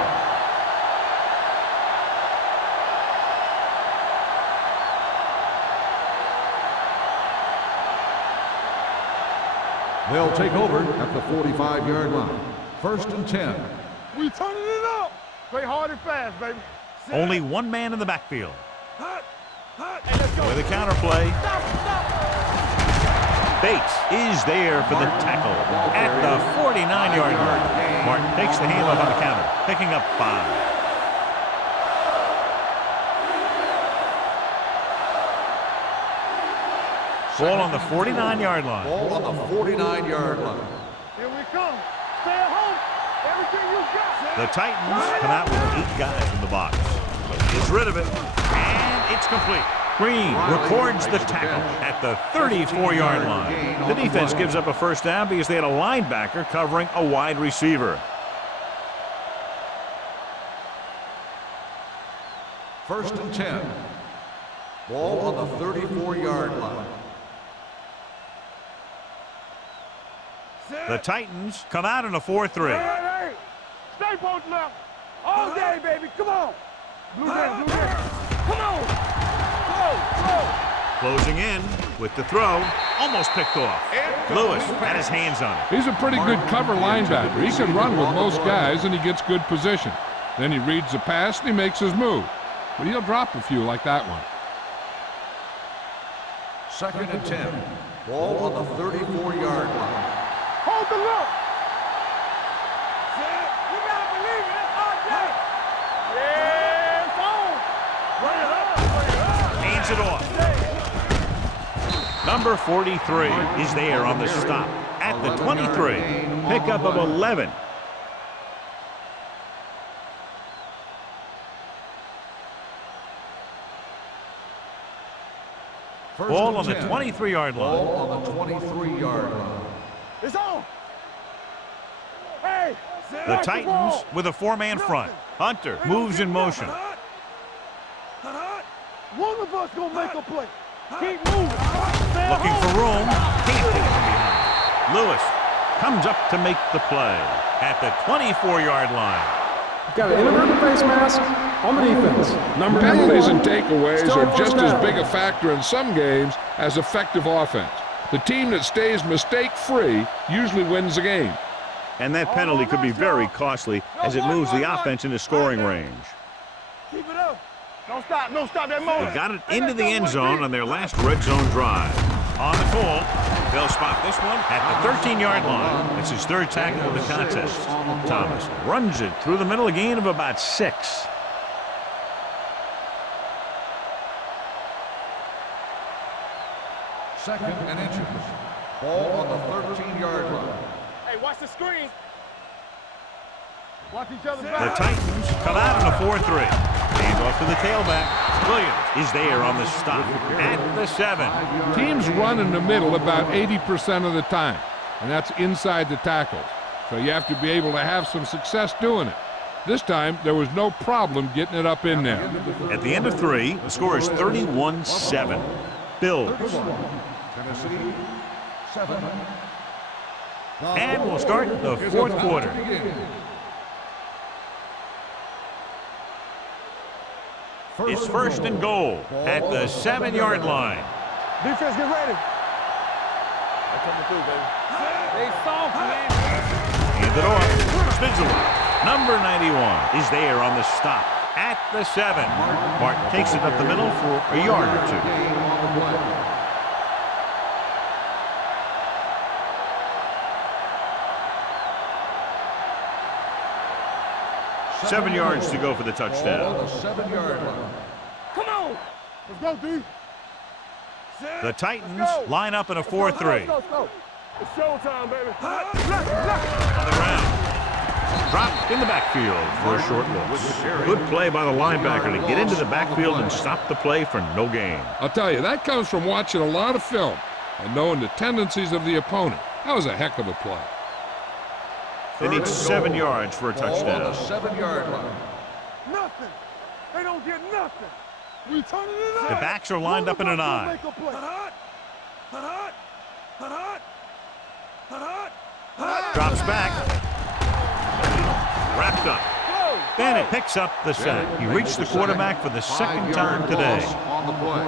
They'll take over at the 45-yard line. 1st and 10. We turning it up. Play hard and fast, baby. Only one man in the backfield. Hey, let's go. With a counterplay. Bates is there for the tackle at the 49-yard line. Martin takes the handoff on the counter, picking up 5. Ball on the 49-yard line. Ball on the 49-yard line. Here we come. Stay at home. Everything you got. The Titans come out with 8 guys in the box. Gets rid of it, and it's complete. Green records the tackle at the 34-yard line. The defense gives up a 1st down because they had a linebacker covering a wide receiver. 1st and 10. Ball on the 34-yard line. The Titans come out in a 4-3. Hey. Stay posted up. All day, baby. Come on. Blue down. Come on. Go. Closing in with the throw. Almost picked off. Lewis had his hands on it. He's a pretty good cover linebacker. He can run with most guys, and he gets good position. Then he reads the pass, and he makes his move. But he'll drop a few like that one. 2nd and 10. Ball on the 34-yard line. Hold the look. You gotta believe it. That's all day. Yeah, it's on. Bring it up. Hands it off. Number 43 is there on the stop at the 23. Pickup of 11. Ball on the 23-yard line. Ball on the 23-yard line. It's on. Hey. The Titans with a 4-man front. Hunter moves in motion. One of us gonna make a play. Keep moving. Looking for room. Can't get it from behind. Lewis comes up to make the play at the 24-yard line. Got an inadvertent face mask on the defense. Number Penalties 91. and takeaways Still are first just as down. big a factor in some games as effective offense. The team that stays mistake-free usually wins the game. And that penalty could be very costly as it moves the offense into scoring range. Keep it up. Don't stop that motion. They got it into the end zone on their last red zone drive. On the call, they'll spot this one at the 13-yard line. It's his third tackle of the contest. Thomas runs it through the middle, a gain of about 6. Second and inches. Ball on the 13-yard line. Hey, watch the screen. Watch each other The back. Titans come out in a 4-3. Hand off to the tailback. Williams is there on the stop at the 7. Teams run in the middle about 80% of the time, and that's inside the tackles. So you have to be able to have some success doing it. This time, there was no problem getting it up in there. At the end of 3, the score is 31-7. Bills. Tennessee, 7. And we'll start the fourth quarter. It's first and goal at the 7-yard line. Defense, get ready. They're coming through, baby. They soft, man. Hand it off. Spins away. Number 91 is there on the stop at the 7. Martin takes it up the middle for a yard or 2. 7 yards to go for the touchdown. On the 7-yard line. Come on. Let's go, D. The Titans line up in a 4-3. Let's go. It's showtime, baby. On the ground. Dropped in the backfield for a short loss. Good play by the linebacker to get into the backfield and stop the play for no gain. I'll tell you, that comes from watching a lot of film and knowing the tendencies of the opponent. That was a heck of a play. They need 7 yards for a Ball on touchdown. the 7-yard line. Nothing. They don't get nothing. We turning it up. The backs are lined up in an eye. Drops back. Wrapped up. Bennett picks up the sack. He reached the quarterback for the second time today. On the play.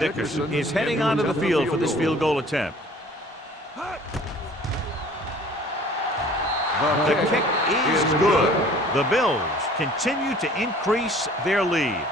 Dickerson is heading onto the field for this field goal attempt. The kick is good. The Bills continue to increase their lead.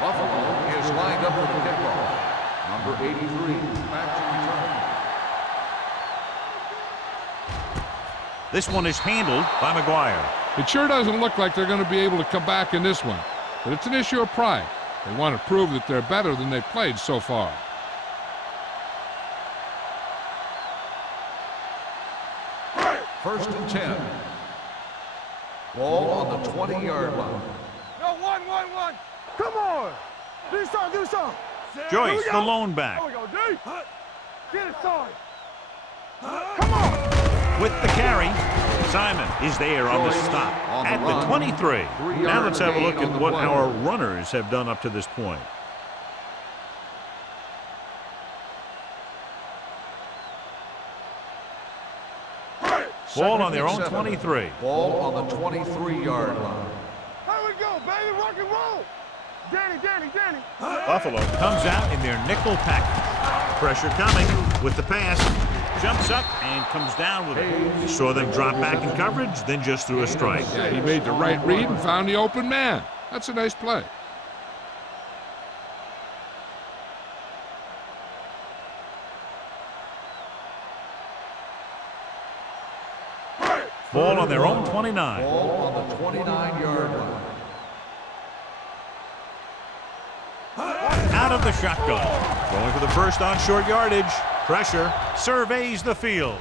Buffalo is lined up for the kickoff. Number 83, back to return. This one is handled by McGuire. It sure doesn't look like they're going to be able to come back in this one, but it's an issue of pride. They want to prove that they're better than they've played so far. First and 10. Ball on the 20-yard line. No, one. Come on. Do something. Joyce, the lone back. There we go, D. Get it started. Come on. With the carry, Simon is there on the stop at the 23. Now let's have a look at what our runners have done up to this point. Ball on their own 23. Ball on the 23-yard line. Here we go, baby. Rock and roll. Danny. Buffalo comes out in their nickel package. Pressure coming with the pass. Jumps up and comes down with it. You saw them drop back in coverage, then just threw a strike. Yeah, he made the right read and found the open man. That's a nice play. Ball on their own 29. Ball on the 29-yard line. Out of the shotgun. Going for the first on short yardage. Pressure. Surveys the field.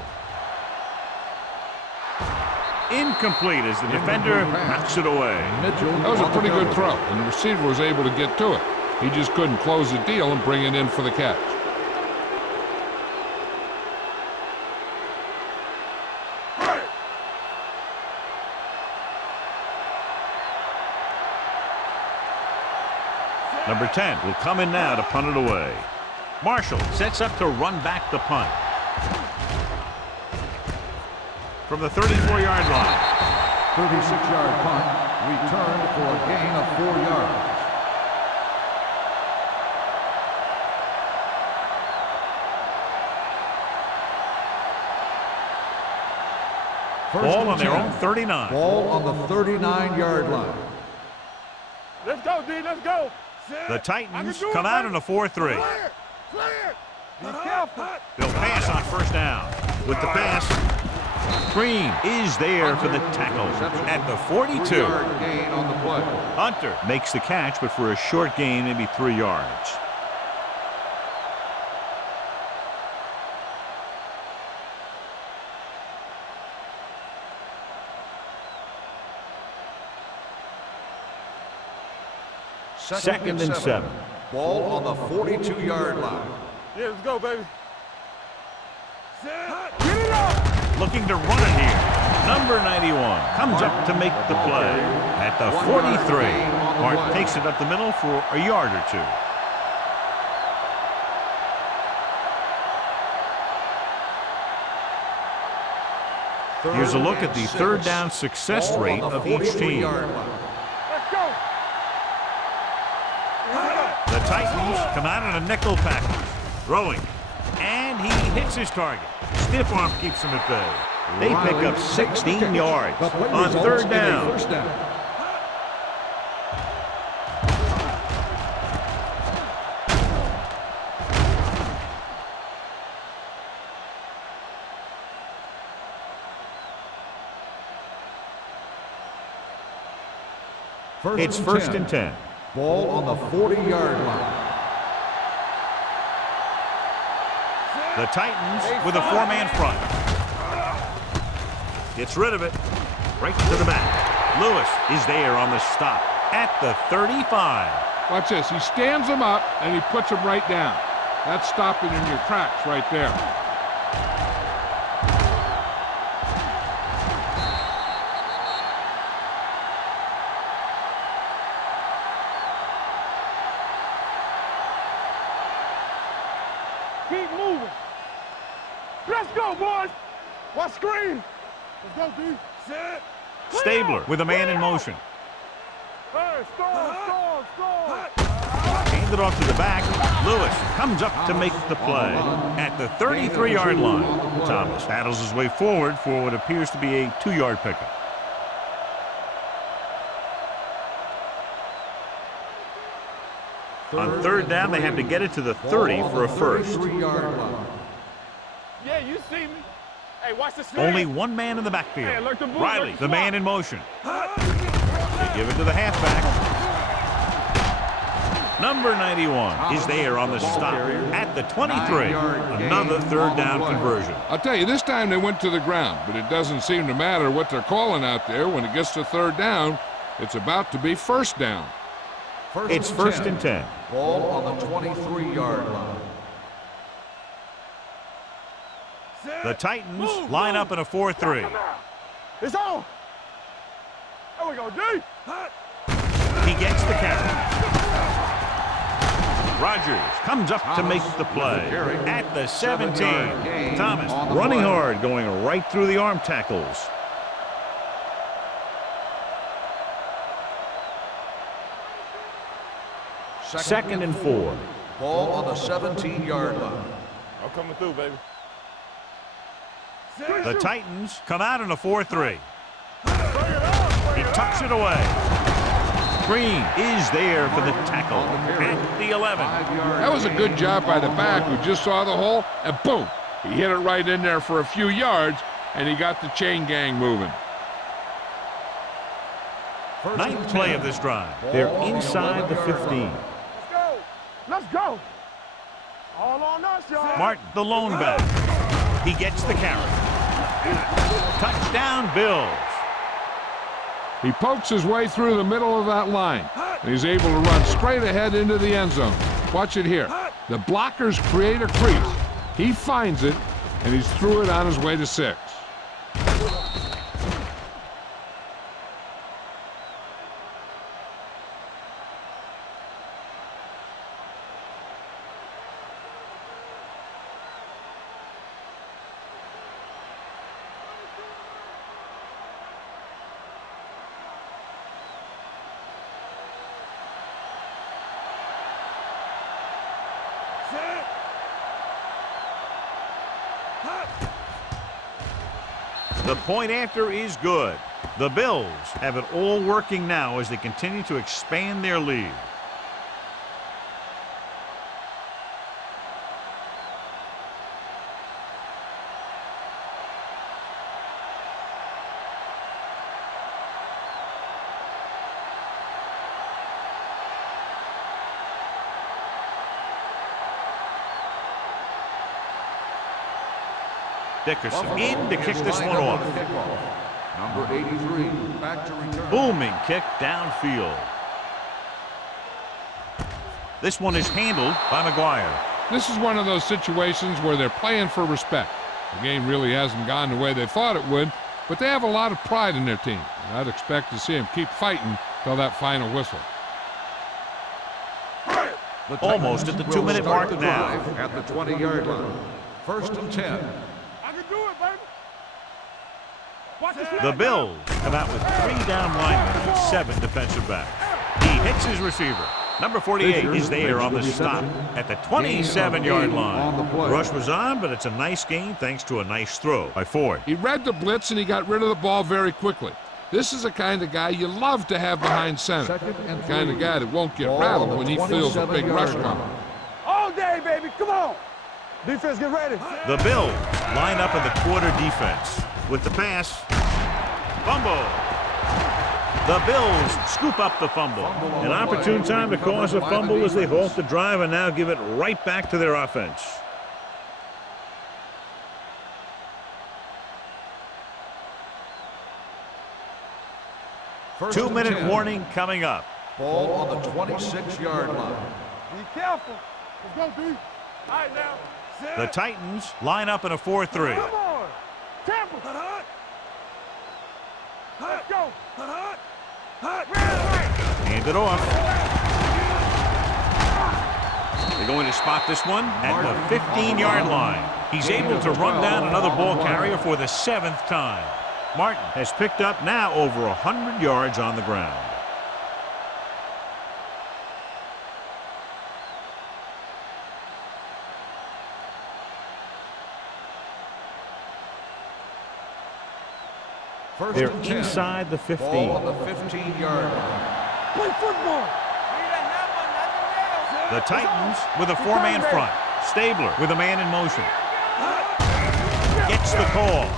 Incomplete as the defender knocks it away. That was a pretty good throw, and the receiver was able to get to it. He just couldn't close the deal and bring it in for the catch. Number 10 will come in now to punt it away. Marshall sets up to run back the punt. From the 34-yard line. 36-yard punt, returned for a gain of 4 yards. Ball on their own 39. Ball on the 39-yard line. Let's go, D. Let's go. The Titans come out in a 4-3. Clear. Be careful. They'll pass on first down. With the pass, Green is there for the tackle at the 42. 3-yard gain on the play. Hunter makes the catch, but for a short gain, maybe 3 yards. Second and 7. Ball on the 42-yard line. Yeah, let's go, baby. Get it up. Looking to run it here. Number 91 comes up to make the play at the 43. Hart takes it up the middle for a yard or 2. Here's a look at the third down success rate of each team. Let's go. The Titans come out in a nickel package. Throwing. And he hits his target. Stiff arm keeps him at bay. They pick up 16 yards on third down. First down. It's first and 10. Ball on the 40-yard line. The Titans with a 4-man front. Gets rid of it. Right to the back. Lewis is there on the stop at the 35. Watch this. He stands him up, and he puts him right down. That's stopping in your tracks right there. Keep moving. Let's go, boys. Watch screen. Let's go, D. Set. Stabler with a man in motion. Hey, storm. Hand it off to the back. Lewis comes up to make the play at the 33-yard line. Thomas battles his way forward for what appears to be a 2-yard pickup. On third down, they have to get it to the 30 for a first. 33-yard line. Yeah, you see me. Hey, watch the snap. Only one man in the backfield. Hey, alert the ball, Riley, alert the the man in motion. They give it to the halfback. Number 91 is there on the stop at the 23. Another third down conversion. I'll tell you, this time they went to the ground, but it doesn't seem to matter what they're calling out there. When it gets to third down, it's about to be first down. It's first and 10. Ball on the 23-yard line. The Titans line up in a 4-3. It's on. There we go, D. He gets the carry. Rogers comes up to make the play at the 17. Thomas running hard, going right through the arm tackles. Second and 4. Ball on the 17-yard line. I'm coming through, baby. The Titans come out in a 4-3. He tucks it away. Green is there for the tackle at the 11. That was a good job by the back who just saw the hole, and boom, he hit it right in there for a few yards, and he got the chain gang moving. Ninth play of this drive. They're inside the 15. Let's go. All on us, y'all. Martin, the lone back. He gets the carry. Touchdown, Bills. He pokes his way through the middle of that line, and he's able to run straight ahead into the end zone. Watch it here. The blockers create a crease. He finds it, and he's through it on his way to 6. The point after is good. The Bills have it all working now as they continue to expand their lead. Dickerson in to kick this one off. Number 83, back to return. Booming kick downfield. This one is handled by McGuire. This is one of those situations where they're playing for respect. The game really hasn't gone the way they thought it would, but they have a lot of pride in their team. And I'd expect to see them keep fighting till that final whistle. Almost at the 2-minute mark now. At the 20-yard line. First and 10. I can do it, baby. Watch this. The Bills come out with 3 down linemen and 7 defensive backs. He hits his receiver. Number 48 is there on the stop at the 27-yard line. The rush was on, but it's a nice gain thanks to a nice throw by Ford. He read the blitz and he got rid of the ball very quickly. This is the kind of guy you love to have behind center. The kind of guy that won't get rattled when he feels a big rush coming. All day, baby. Come on. Defense, get ready. The Bills line up in the quarter defense. With the pass, fumble. The Bills scoop up the fumble. An opportune time to cause a fumble as they halt the drive and now give it right back to their offense. First 2-minute 10. warning coming up. Ball on the 26-yard line. Be careful. Let's go, D. All right, now. The Titans line up in a 4-3. Come on. Temple. Let's go. Hand it off. They're going to spot this one at the 15-yard line. He's able to run down another ball carrier for the 7th time. Martin has picked up now over 100 yards on the ground. First They're and 10. inside the 15. Ball on the 15-yard line. Play football. The Titans with a 4-man front. Stabler with a man in motion. Gets the call.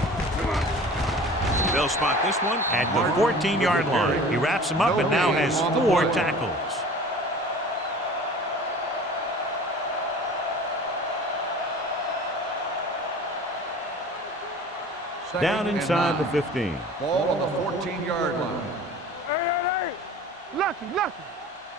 They'll spot this one at the 14-yard line. He wraps him up and now has 4 tackles. Down inside the 15. Ball on the 14-yard line. Hey. Lucky.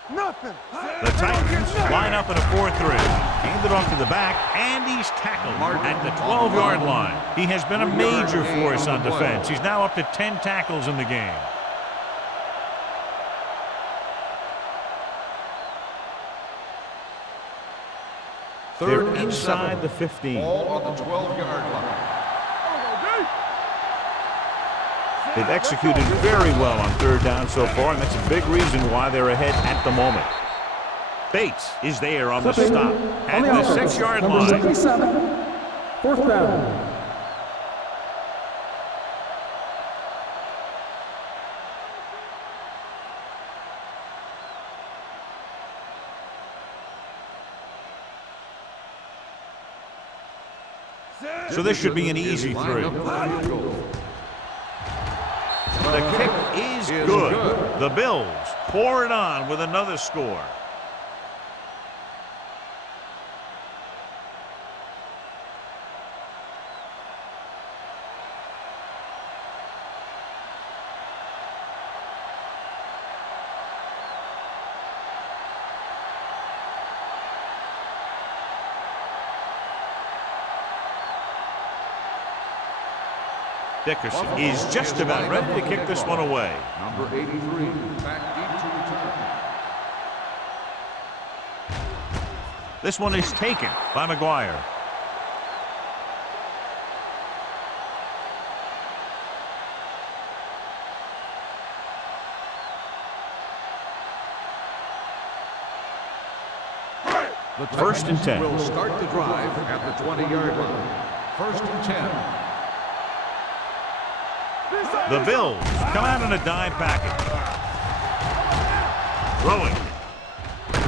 Nothing. The Titans line up in a 4-3. Handed off to the back, and he's tackled at the 12-yard line. He has been a major force on defense. He's now up to 10 tackles in the game. They're inside the 15. Ball on the 12-yard line. They've executed very well on 3rd down so far, and that's a big reason why they're ahead at the moment. Bates is there on the stop at the 6-yard line. Number 77, 4th down. So this should be an easy 3. The kick is good. The Bills pour it on with another score. Dickerson is just about ready to kick this one away. Number 83, back deep to return. This one is taken by McGuire. The First and 10. will start the drive at the 20-yard line. First and 10. The Bills come out in a dime package. Throwing.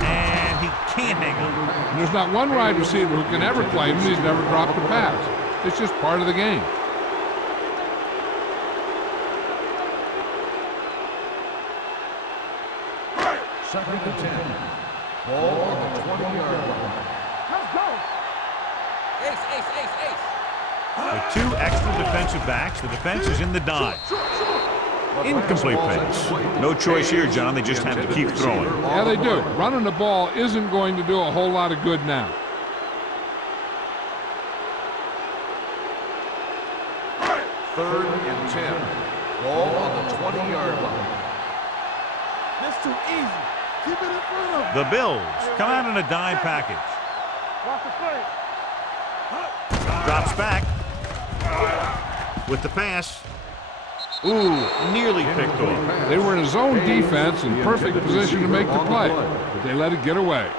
And he can't hang on. And there's not one wide receiver who can ever play him. He's never dropped a pass. It's just part of the game. Second and 10. Ball on the 20-yard line. Let's go. Ace. With 2 extra defensive backs, the defense is in the dime. Incomplete pass. No choice here, John. They just have to keep throwing. Yeah, they do. Running the ball isn't going to do a whole lot of good now. Third and 10. Ball on the 20-yard line. That's too easy. Keep it in front of him. The Bills come out in a dime package. Watch the play. Drops back. With the pass. Ooh, nearly picked off. They were in a zone defense in perfect position to make the play, but they let it get away.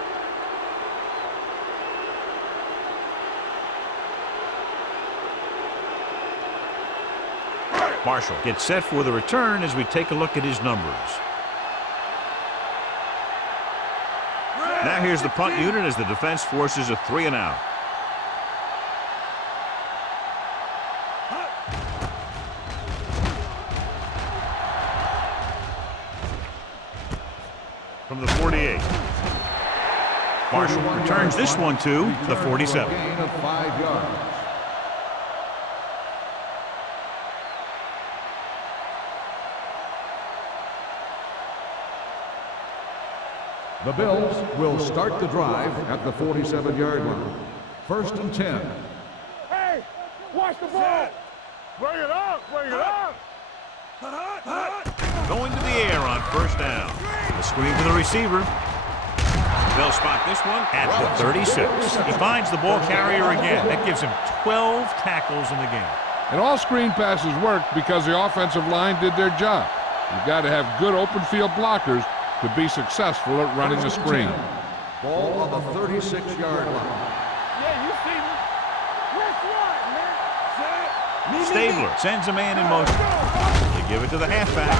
Marshall gets set for the return as we take a look at his numbers. Now here's the punt unit as the defense forces a 3 and out. From the 48. Marshall returns this one to the 47. Gain of 5 yards. The Bills will start the drive at the 47-yard line. First and 10. Hey, watch the ball. Bring it up. Going to the air on first down. The screen to the receiver. They'll spot this one at the 36. He finds the ball carrier again. That gives him 12 tackles in the game. And all screen passes worked because the offensive line did their job. You've got to have good open field blockers to be successful at running the screen. Ball on the 36-yard line. Yeah, you see me. Which one, man? Stabler sends a man in motion. They give it to the halfback.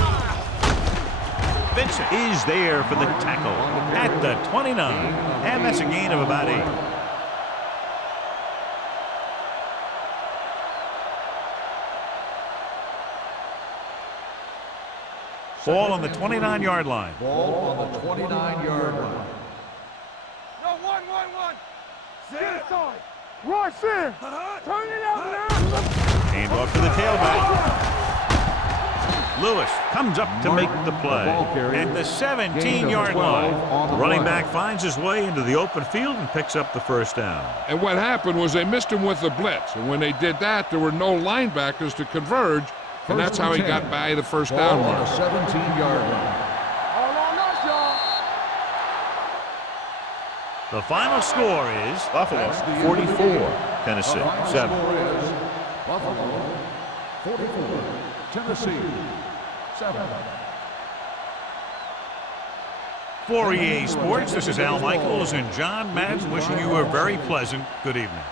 Vincent is there for the tackle at the 29. And that's a gain of about 8. Ball on the 29-yard line. Ball on the 29-yard line. No, one. Get it on. Rush in. Turn it out now. Hand off to the tailback. Lewis comes up to make the play at the 17-yard line. The running back finds his way into the open field and picks up the first down. And what happened was they missed him with the blitz. And when they did that, there were no linebackers to converge. And that's how he got by the first down Ball on mark. the 17-yard line. Hold on us, y'all. The final score is Buffalo 44, Tennessee 7. Score is Buffalo 44, Tennessee 7. For EA Sports, this is Al Michaels and John Madden wishing you a very pleasant good evening.